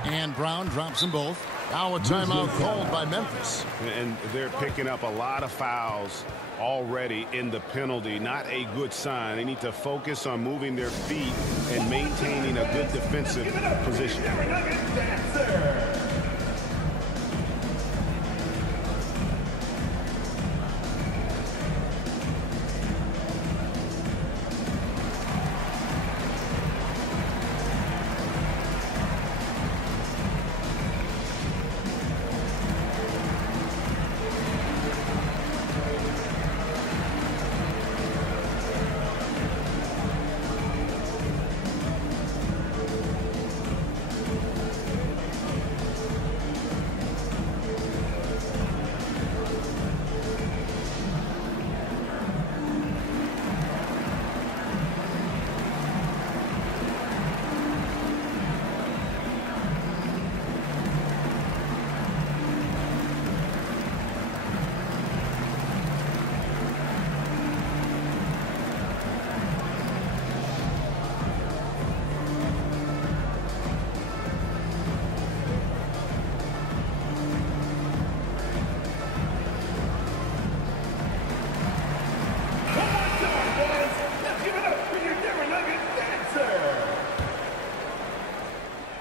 And Brown drops them both. Now a timeout called by Memphis. And they're picking up a lot of fouls already in the penalty. Not a good sign. They need to focus on moving their feet and maintaining a good defensive position.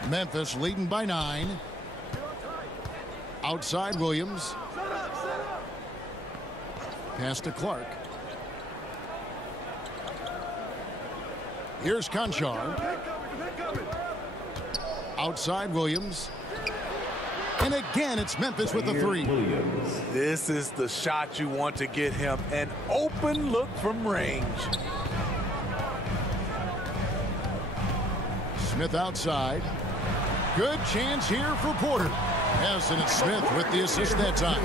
Memphis leading by 9. Outside Williams. Pass to Clark. Here's Conchar. Outside Williams. And again, it's Memphis with the 3. This is the shot you want to get him. An open look from range. Smith outside. Good chance here for Porter. Yes, and it's Smith with the assist that time.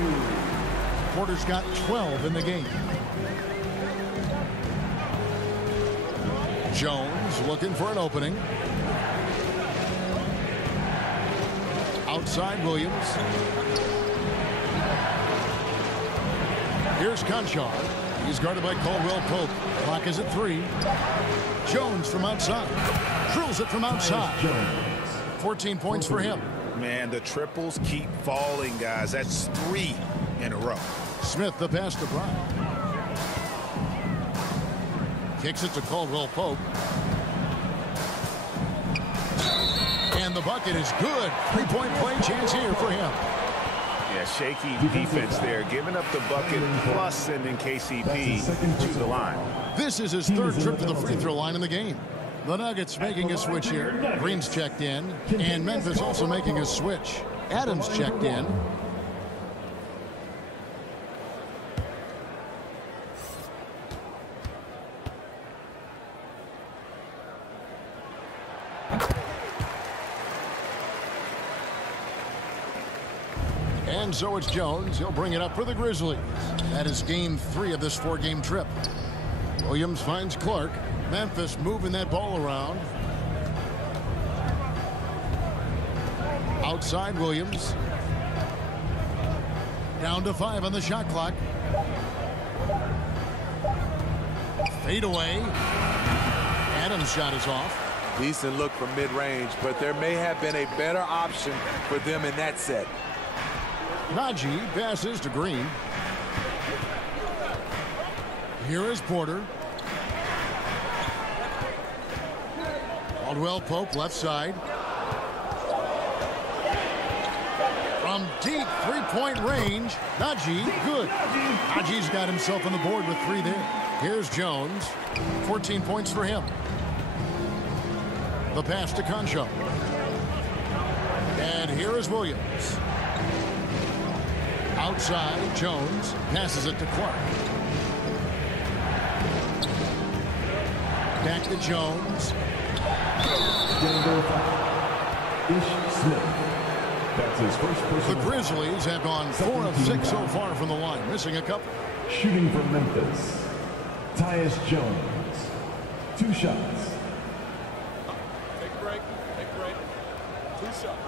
Porter's got 12 in the game. Jones looking for an opening. Outside Williams. Here's Conchar. He's guarded by Caldwell-Pope. Clock is at 3. Jones from outside. Drills it from outside. 14 points for him. Man, the triples keep falling, guys. That's 3 in a row. Smith the pass to Brown. Kicks it to Caldwell-Pope. And the bucket is good. 3-point play chance here for him. Yeah, shaky defense there. Giving up the bucket plus sending KCP to the line. This is his 3rd trip to the free throw line in the game. The Nuggets making a switch here. Green's checked in. And Memphis also making a switch. Adams checked in. And so it's Jones. He'll bring it up for the Grizzlies. That is game 3 of this 4-game trip. Williams finds Clark. Memphis moving that ball around. Outside Williams. Down to 5 on the shot clock. Fade away. Adams' shot is off. Decent look from mid-range, but there may have been a better option for them in that set. Najee passes to Green. Here is Porter. Caldwell-Pope left side. From deep three-point range, Najee, good. Najee's got himself on the board with 3 there. Here's Jones. 14 points for him. The pass to Concho. And here is Williams. Outside, Jones passes it to Clark. Back to Jones. That's his first personal. The Grizzlies have gone 4 of 6 so far from the line, missing a couple. Shooting for Memphis, Tyus Jones. 2 shots. Take a break. 2 shots.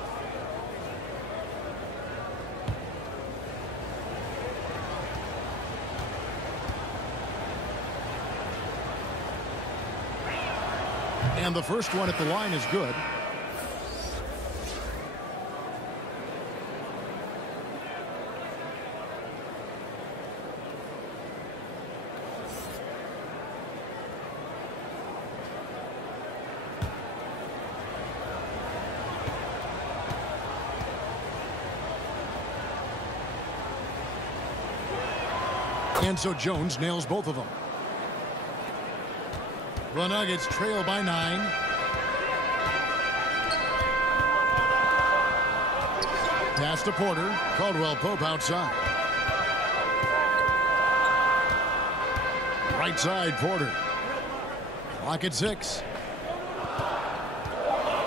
And the first one at the line is good. And so Jones nails both of them. The Nuggets trail by 9. Pass to Porter. Caldwell-Pope outside. Right side, Porter. Clock at 6.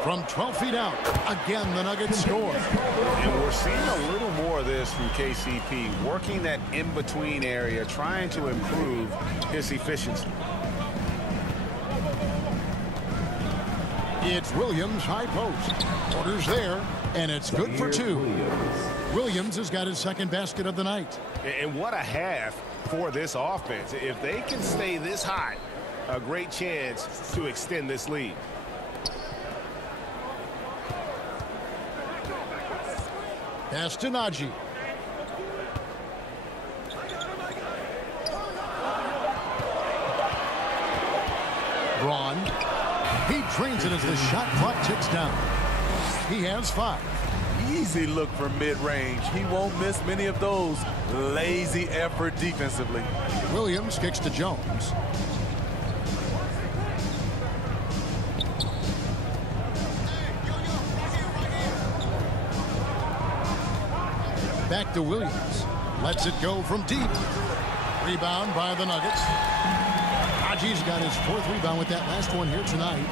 From 12 feet out. Again, the Nuggets score. And we're seeing a little more of this from KCP, working that in-between area, trying to improve his efficiency. It's Williams, high post. Porter's there, and it's good for 2. Williams has got his second basket of the night. And what a half for this offense. If they can stay this hot, a great chance to extend this lead. Pass to Najee. Braun. He drains it as the shot clock ticks down. He has 5. Easy look from mid-range. He won't miss many of those. Lazy effort defensively. Williams kicks to Jones. Back to Williams. Lets it go from deep. Rebound by the Nuggets. Najee's got his 4th rebound with that last one here tonight.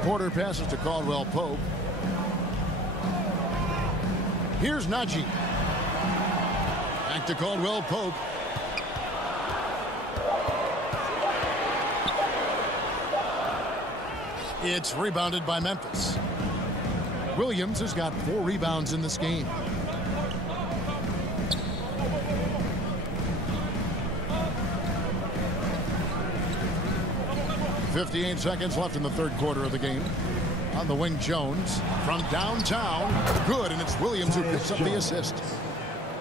Porter passes to Caldwell-Pope. Here's Najee. Back to Caldwell-Pope. It's rebounded by Memphis. Williams has got 4 rebounds in this game. .58 seconds left in the 3rd quarter of the game. On the wing, Jones from downtown. Good, and it's Williams who picks up the assist.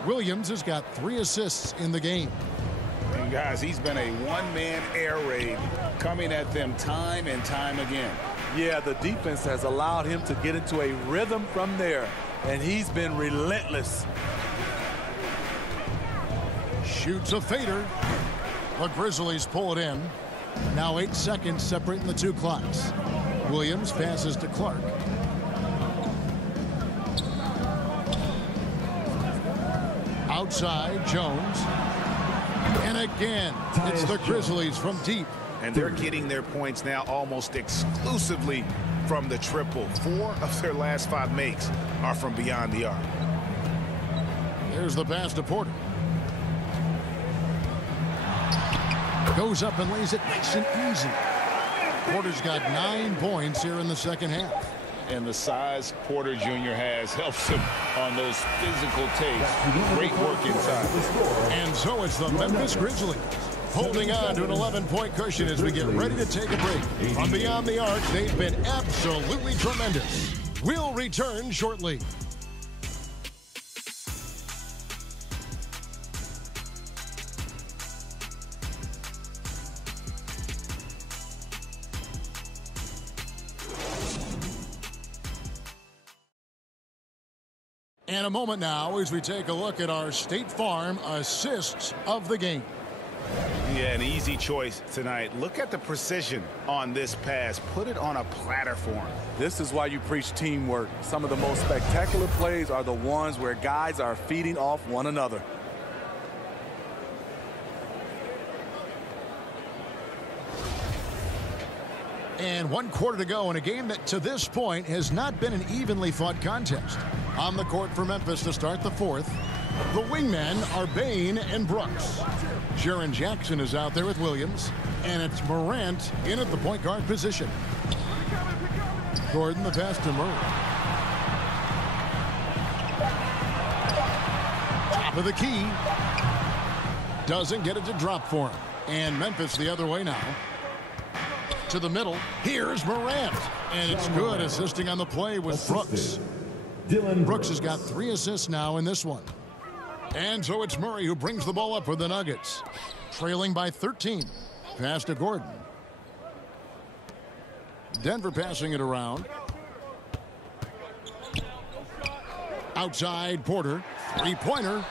Williams has got 3 assists in the game. And guys, he's been a one-man air raid, coming at them time and time again. Yeah, the defense has allowed him to get into a rhythm from there, and he's been relentless. Shoots a fader. The Grizzlies pull it in. Now 8 seconds separating the 2 clocks. Williams passes to Clark. Outside, Jones. And again, it's the Grizzlies from deep. And they're getting their points now almost exclusively from the triple. 4 of their last 5 makes are from beyond the arc. Here's the pass to Porter. Goes up and lays it nice and easy. Porter's got 9 points here in the second half. And the size Porter Jr. has helps him on those physical takes. Great work inside. And so it's the Memphis Grizzlies holding on to an 11-point cushion as we get ready to take a break. From beyond the arc, they've been absolutely tremendous. We'll return shortly. And a moment now as we take a look at our State Farm assists of the game. Yeah, an easy choice tonight. Look at the precision on this pass. Put it on a platter for him. This is why you preach teamwork. Some of the most spectacular plays are the ones where guys are feeding off one another. And 1 quarter to go in a game that to this point has not been an evenly fought contest. On the court for Memphis to start the 4th, the wingmen are Bain and Brooks. Jaren Jackson is out there with Williams, and it's Morant in at the point guard position. Gordon the pass to Murray. Top of the key. Doesn't get it to drop for him. And Memphis the other way now. To the middle. Here's Morant. And it's good, assisting on the play with Brooks. Brooks has got 3 assists now in this one. And so it's Murray who brings the ball up for the Nuggets. Trailing by 13. Pass to Gordon. Denver passing it around. Outside Porter. 3-pointer.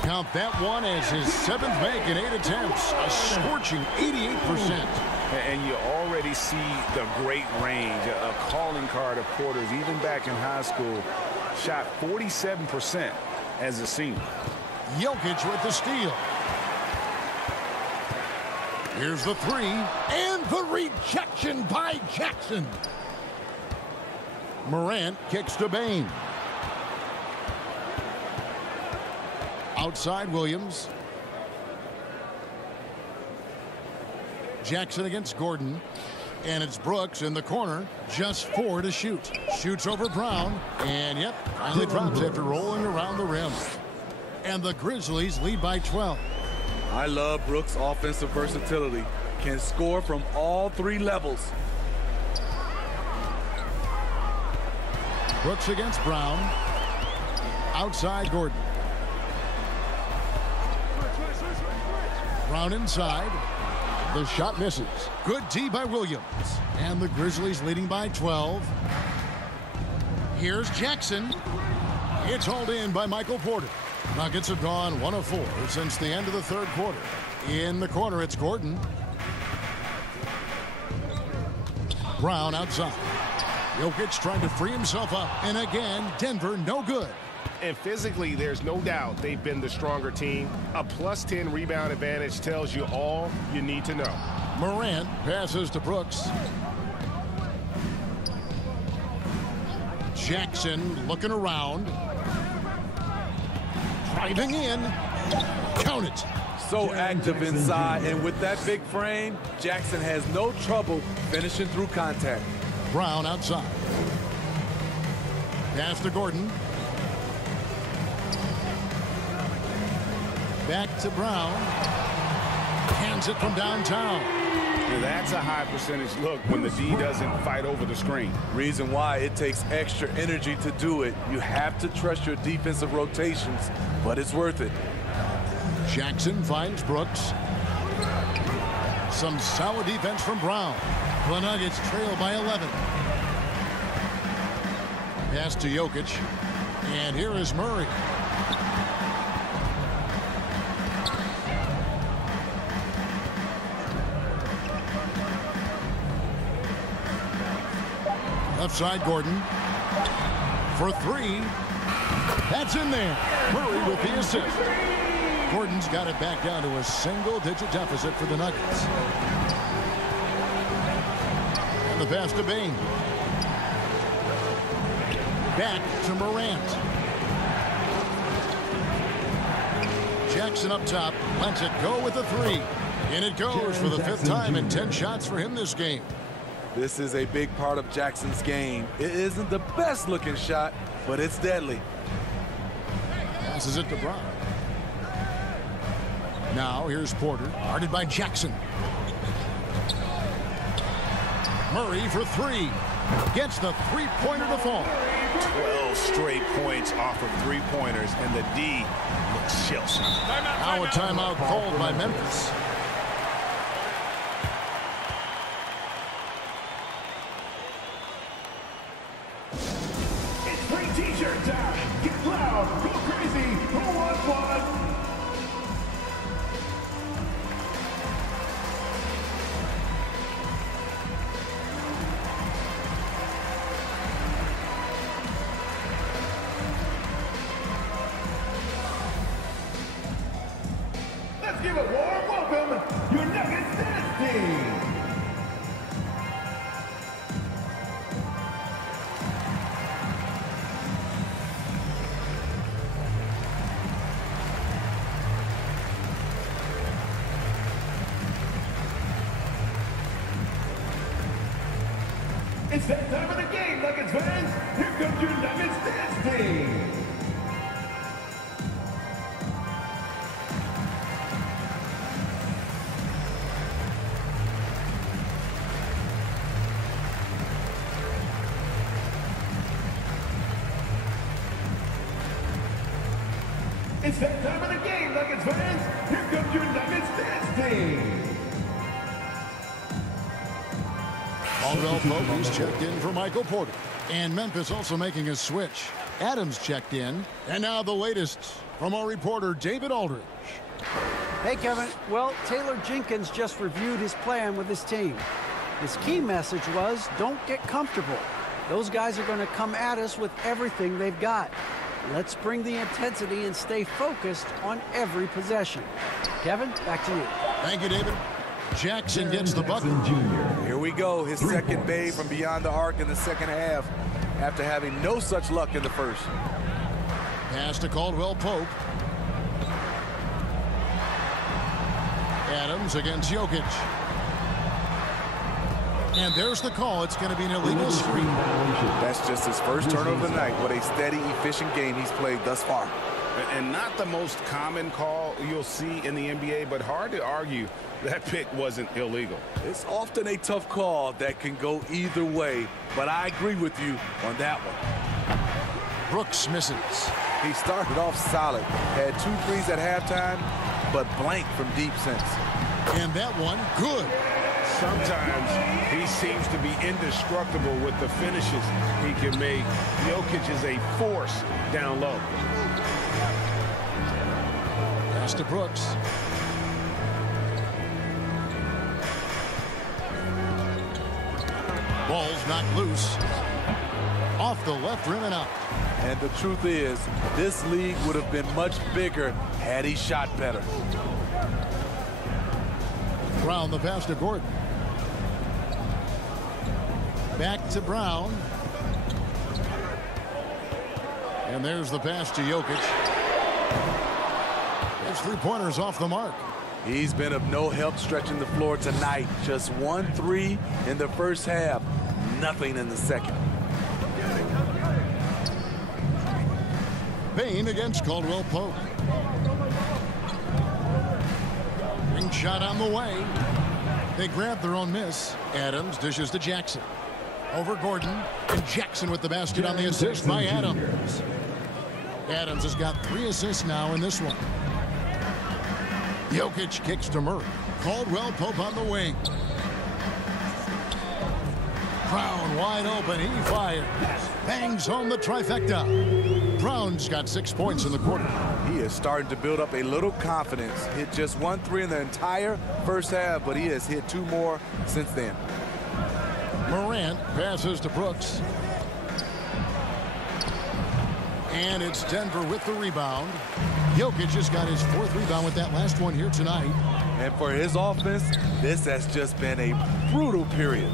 Count that one as his 7th make in 8 attempts. A scorching 88%. And you already see the great range, a calling card of Porter's. Even back in high school, shot 47% as a senior. Jokic with the steal. Here's the 3, and the rejection by Jackson. Morant kicks to Bain. Outside Williams. Jackson against Gordon. And it's Brooks in the corner. Just 4 to shoot. Shoots over Brown. And, yep, finally drops after rolling around the rim. And the Grizzlies lead by 12. I love Brooks' offensive versatility. Can score from all 3 levels. Brooks against Brown. Outside Gordon. Brown inside. The shot misses. Good D by Williams. And the Grizzlies leading by 12. Here's Jackson. It's hauled in by Michael Porter. Nuggets have gone 1 of 4 since the end of the 3rd quarter. In the corner, it's Gordon. Brown outside. Jokic trying to free himself up. And again, Denver no good. And physically, there's no doubt they've been the stronger team. A +10 rebound advantage tells you all you need to know. Morant passes to Brooks. Jackson looking around. Driving in. Count it. So active inside, and with that big frame, Jackson has no trouble finishing through contact. Brown outside. Pass to Gordon. Back to Brown. Hands it from downtown. That's a high percentage look when the D doesn't fight over the screen. Reason why it takes extra energy to do it. You have to trust your defensive rotations, but it's worth it. Jackson finds Brooks. Some solid defense from Brown. The Nuggets trail by 11. Pass to Jokic. And here is Murray. Left side, Gordon. For 3. That's in there. Murray with the assist. Gordon's got it back down to a single-digit deficit for the Nuggets. the pass to Bain. Back to Morant. Jackson up top. Lets it go with a three. And it goes for the 5th time and 10 shots for him this game. This is a big part of Jackson's game. It isn't the best looking shot, but it's deadly. Passes it to Brown. Now here's Porter, guarded by Jackson. Murray for three. Gets the three-pointer to fall. 12 straight points off of three-pointers, and the D looks shell-shocked. Now a timeout called by Memphis. It's free t-shirt time. Get loud, go crazy. Who wants one? Let's give a warm welcome, your Nuggets dance team. It's that time of the game, Nuggets fans. Here comes your Nuggets dance team. It's that time of the game, Nuggets fans. Here comes your Nuggets dance team. Caldwell-Pope is checked in for Michael Porter. And Memphis also making a switch. Adams checked in. And now the latest from our reporter, David Aldridge. Hey, Kevin. Well, Taylor Jenkins just reviewed his plan with his team. His key message was, don't get comfortable. Those guys are going to come at us with everything they've got. Let's bring the intensity and stay focused on every possession. Kevin, back to you. Thank you, David. Jackson gets the bucket. Here we go, his second bay from beyond the arc in the second half after having no such luck in the first. Pass to Caldwell-Pope. Adams against Jokic. And there's the call. It's going to be an illegal screen. That's just his first turnover of the night. What a steady, efficient game he's played thus far. And not the most common call you'll see in the NBA, but hard to argue that pick wasn't illegal. It's often a tough call that can go either way, but I agree with you on that one. Brooks misses. He started off solid, had 2 threes at halftime, but blank from deep since. And that one, good. Sometimes he seems to be indestructible with the finishes he can make. Jokic is a force down low. Pass to Brooks. Ball's knocked loose. Off the left rim and out. And the truth is, this league would have been much bigger had he shot better. Brown the pass to Gordon. Back to Brown. And there's the pass to Jokic. His three-pointers off the mark. He's been of no help stretching the floor tonight. Just 1 3 in the first half. Nothing in the second. Bain against Caldwell-Pope. Ring shot on the way. They grab their own miss. Adams dishes to Jackson. Over Gordon. And Jackson with the basket on the assist by Adams. Adams has got 3 assists now in this one. Jokic kicks to Murray. Caldwell-Pope on the wing. Brown wide open. He fires. Bangs home the trifecta. Brown's got 6 points in the quarter. He is starting to build up a little confidence. Hit just 1 3 in the entire first half, but he has hit 2 more since then. Morant passes to Brooks. And it's Denver with the rebound. Jokic just got his 4th rebound with that last one here tonight. And for his offense, this has just been a brutal period.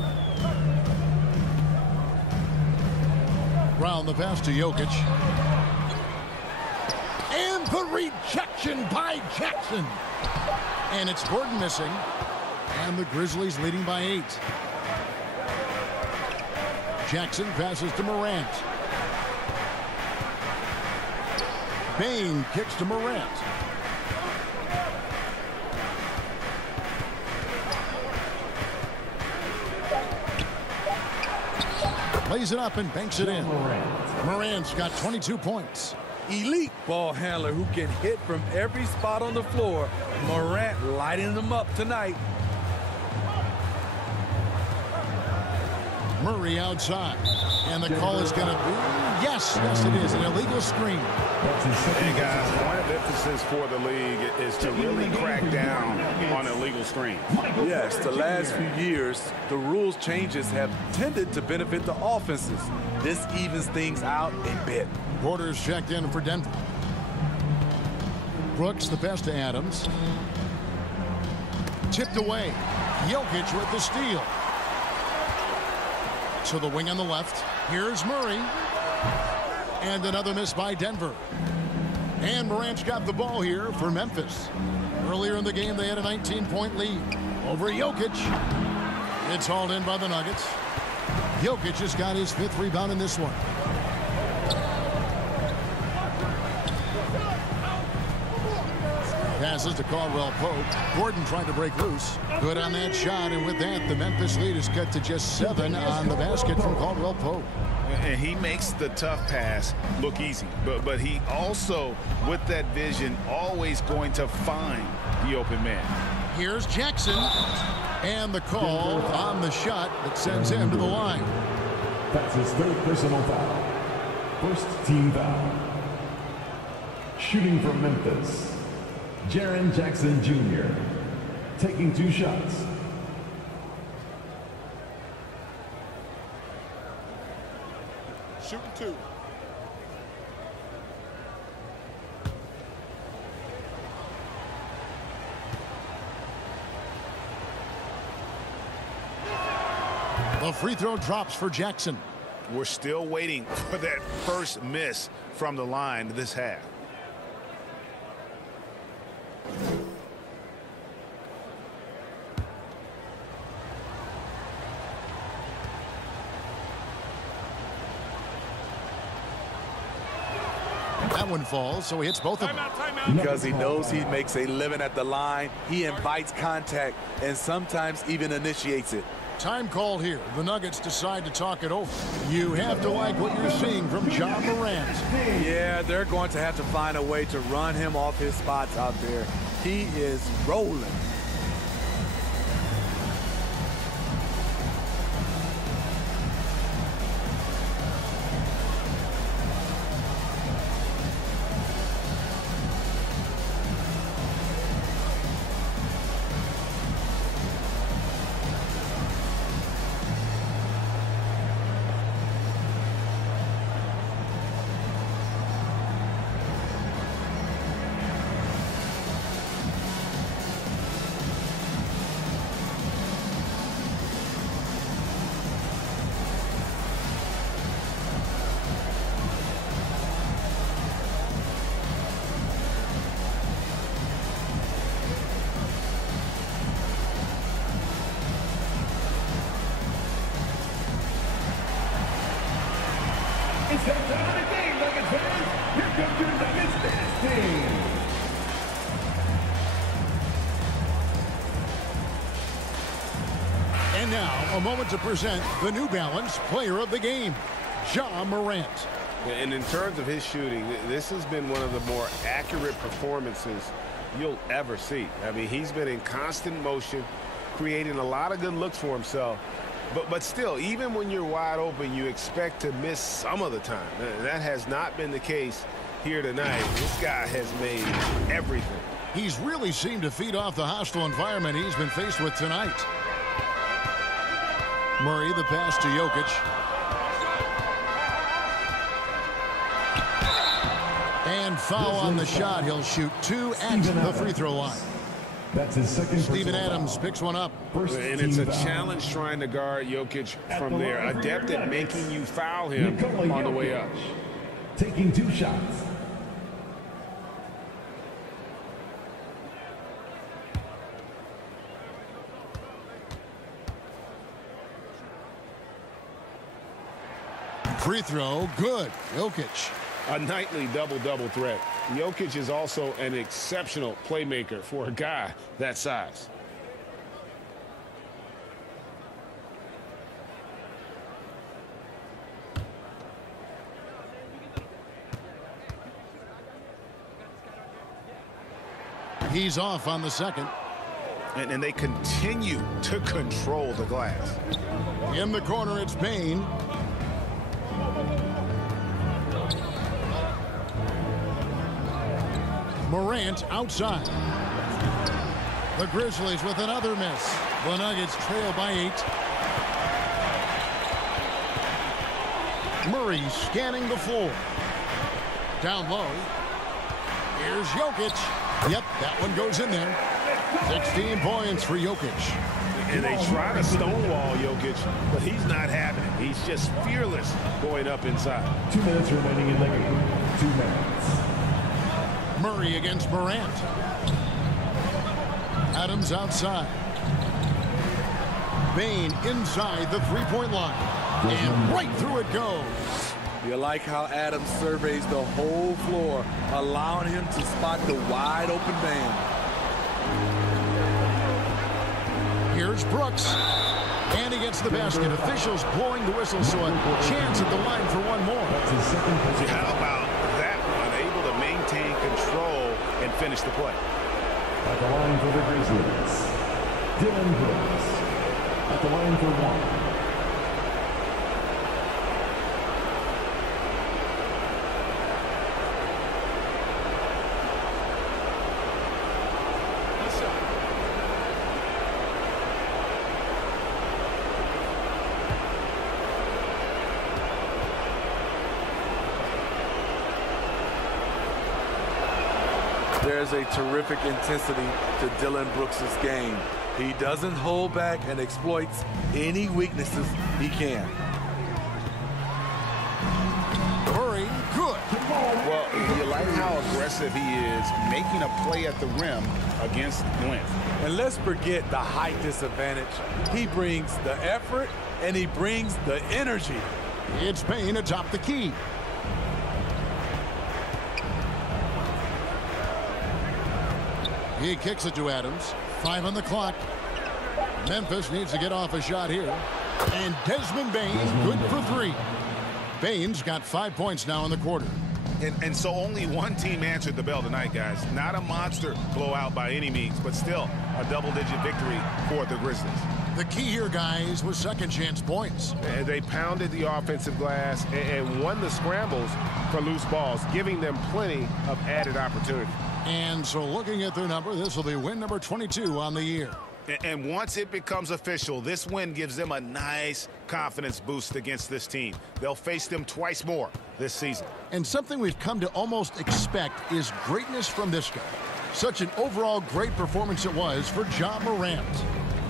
Round the pass to Jokic. And the rejection by Jackson. And it's Gordon missing. And the Grizzlies leading by 8. Jackson passes to Morant. Bain kicks to Morant. Lays it up and banks it in. Morant's got 22 points. Elite ball handler who can hit from every spot on the floor. Morant lighting them up tonight. Murray outside. And the call is going to be, yes, it is, an illegal screen. Hey, guys, one of the emphasis for the league is to really crack down on illegal screens. Yes, the last few years, the rules changes have tended to benefit the offenses. This evens things out a bit. Porter's checked in for Denver. Brooks, the pass to Adams. Tipped away. Jokic with the steal. To the wing on the left. Here's Murray. And another miss by Denver. And Morant's got the ball here for Memphis. Earlier in the game, they had a 19-point lead over Jokic. It's hauled in by the Nuggets. Jokic has got his 5th rebound in this one. Passes to Caldwell-Pope. Gordon trying to break loose. Good on that shot, and with that, the Memphis lead is cut to just 7 on the basket from Caldwell-Pope. And he makes the tough pass look easy, but he also, with that vision, always going to find the open man. Here's Jackson, and the call on the shot that sends him to the line. That's his 3rd personal foul. First team foul. Shooting from Memphis, Jaren Jackson Jr. taking 2 shots. Shooting 2. The free throw drops for Jackson. We're still waiting for that first miss from the line this half. That one falls, so he hits both of them. Because he knows he makes a living at the line, he invites contact and sometimes even initiates it. Time called here. The Nuggets decide to talk it over. You have to like what you're seeing from Ja Morant. Yeah, they're going to have to find a way to run him off his spots out there. He is rolling. It's that time of the game, Nuggets fans. Here comes your Nuggets dance team. And now, a moment to present the New Balance Player of the Game, Ja Morant. And in terms of his shooting, this has been one of the more accurate performances you'll ever see. I mean, he's been in constant motion, creating a lot of good looks for himself. But still, even when you're wide open, you expect to miss some of the time. That has not been the case here tonight. This guy has made everything. He's really seemed to feed off the hostile environment he's been faced with tonight. Murray, the pass to Jokic. And foul on the shot. He'll shoot 2 at the free throw line. That's his second. Steven Adams picks one up. And it's a challenge trying to guard Jokic from there. Adept at making you foul him on the way up. Taking 2 shots. Free throw, good. Jokic. A nightly double-double threat. Jokic is also an exceptional playmaker for a guy that size. He's off on the second. And they continue to control the glass. In the corner, it's Bane. Morant outside. The Grizzlies with another miss. The Nuggets trail by 8. Murray scanning the floor. Down low. Here's Jokic. Yep, that one goes in there. 16 points for Jokic. And they try to stonewall Jokic, but he's not having it. He's just fearless going up inside. 2 minutes remaining in the game. 2 minutes. Murray against Morant. Adams outside. Bane inside the three-point line. And right through it goes. You like how Adams surveys the whole floor, allowing him to spot the wide open man. Here's Brooks. And he gets the basket. Officials blowing the whistle, so a chance at the line for one more. How about that one? Able to maintain control and finish the play. At the line for the Grizzlies, Dillon Brooks. At the line for 1. There's a terrific intensity to Dillon Brooks' game. He doesn't hold back and exploits any weaknesses he can. Murray, good. Well, you like how aggressive he is, making a play at the rim against length. And let's forget the height disadvantage. He brings the effort and he brings the energy. It's Bane atop the key. He kicks it to Adams. 5 on the clock. Memphis needs to get off a shot here. And Desmond Bane, good for 3. Bane's got 5 points now in the quarter. And so only one team answered the bell tonight, guys. Not a monster blowout by any means, but still a double-digit victory for the Grizzlies. The key here, guys, was second chance points. And they pounded the offensive glass and won the scrambles for loose balls, giving them plenty of added opportunity. And so looking at their number, this will be win number 22 on the year. And once it becomes official, this win gives them a nice confidence boost against this team. They'll face them twice more this season. And something we've come to almost expect is greatness from this guy. Such an overall great performance it was for Ja Morant.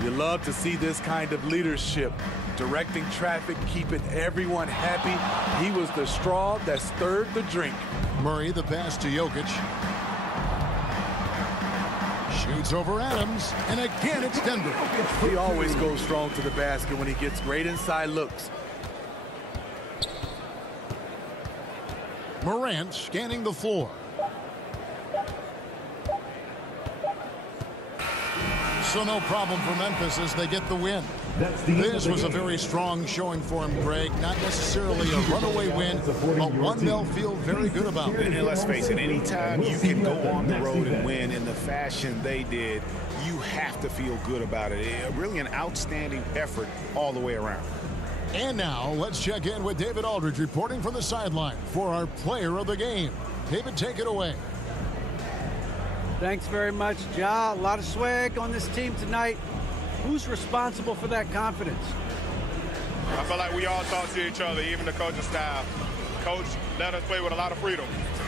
You love to see this kind of leadership, directing traffic, keeping everyone happy. He was the straw that stirred the drink. Murray, the pass to Jokic. Shoots over Adams, and again it's Denver. He always goes strong to the basket when he gets great inside looks. Morant scanning the floor. So no problem for Memphis as they get the win. This was a very strong showing for him, Greg. Not necessarily a runaway win, but one they'll feel very good about. And let's face it, anytime you can go on the road and win in the fashion they did, you have to feel good about it. Really an outstanding effort all the way around. And now let's check in with David Aldridge reporting from the sideline for our player of the game. David, take it away. Thanks very much, Ja. A lot of swag on this team tonight. Who's responsible for that confidence? I feel like we all talk to each other, even the coaching staff. Coach let us play with a lot of freedom.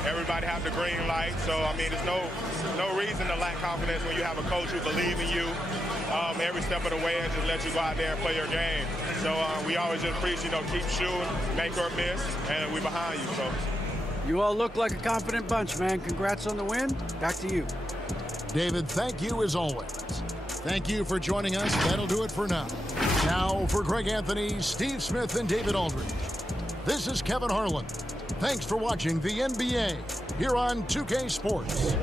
everybody have the green light. So, I mean, there's no reason to lack confidence when you have a coach who believes in you every step of the way and just let you go out there and play your game. So we always just preach, keep shooting, make or miss, and we're behind you, Coach. You all look like a confident bunch, man. Congrats on the win. Back to you. David, thank you as always. Thank you for joining us. That'll do it for now. Now for Greg Anthony, Steve Smith, and David Aldridge. This is Kevin Harlan. Thanks for watching the NBA here on 2K Sports.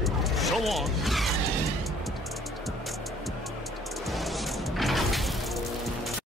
So long.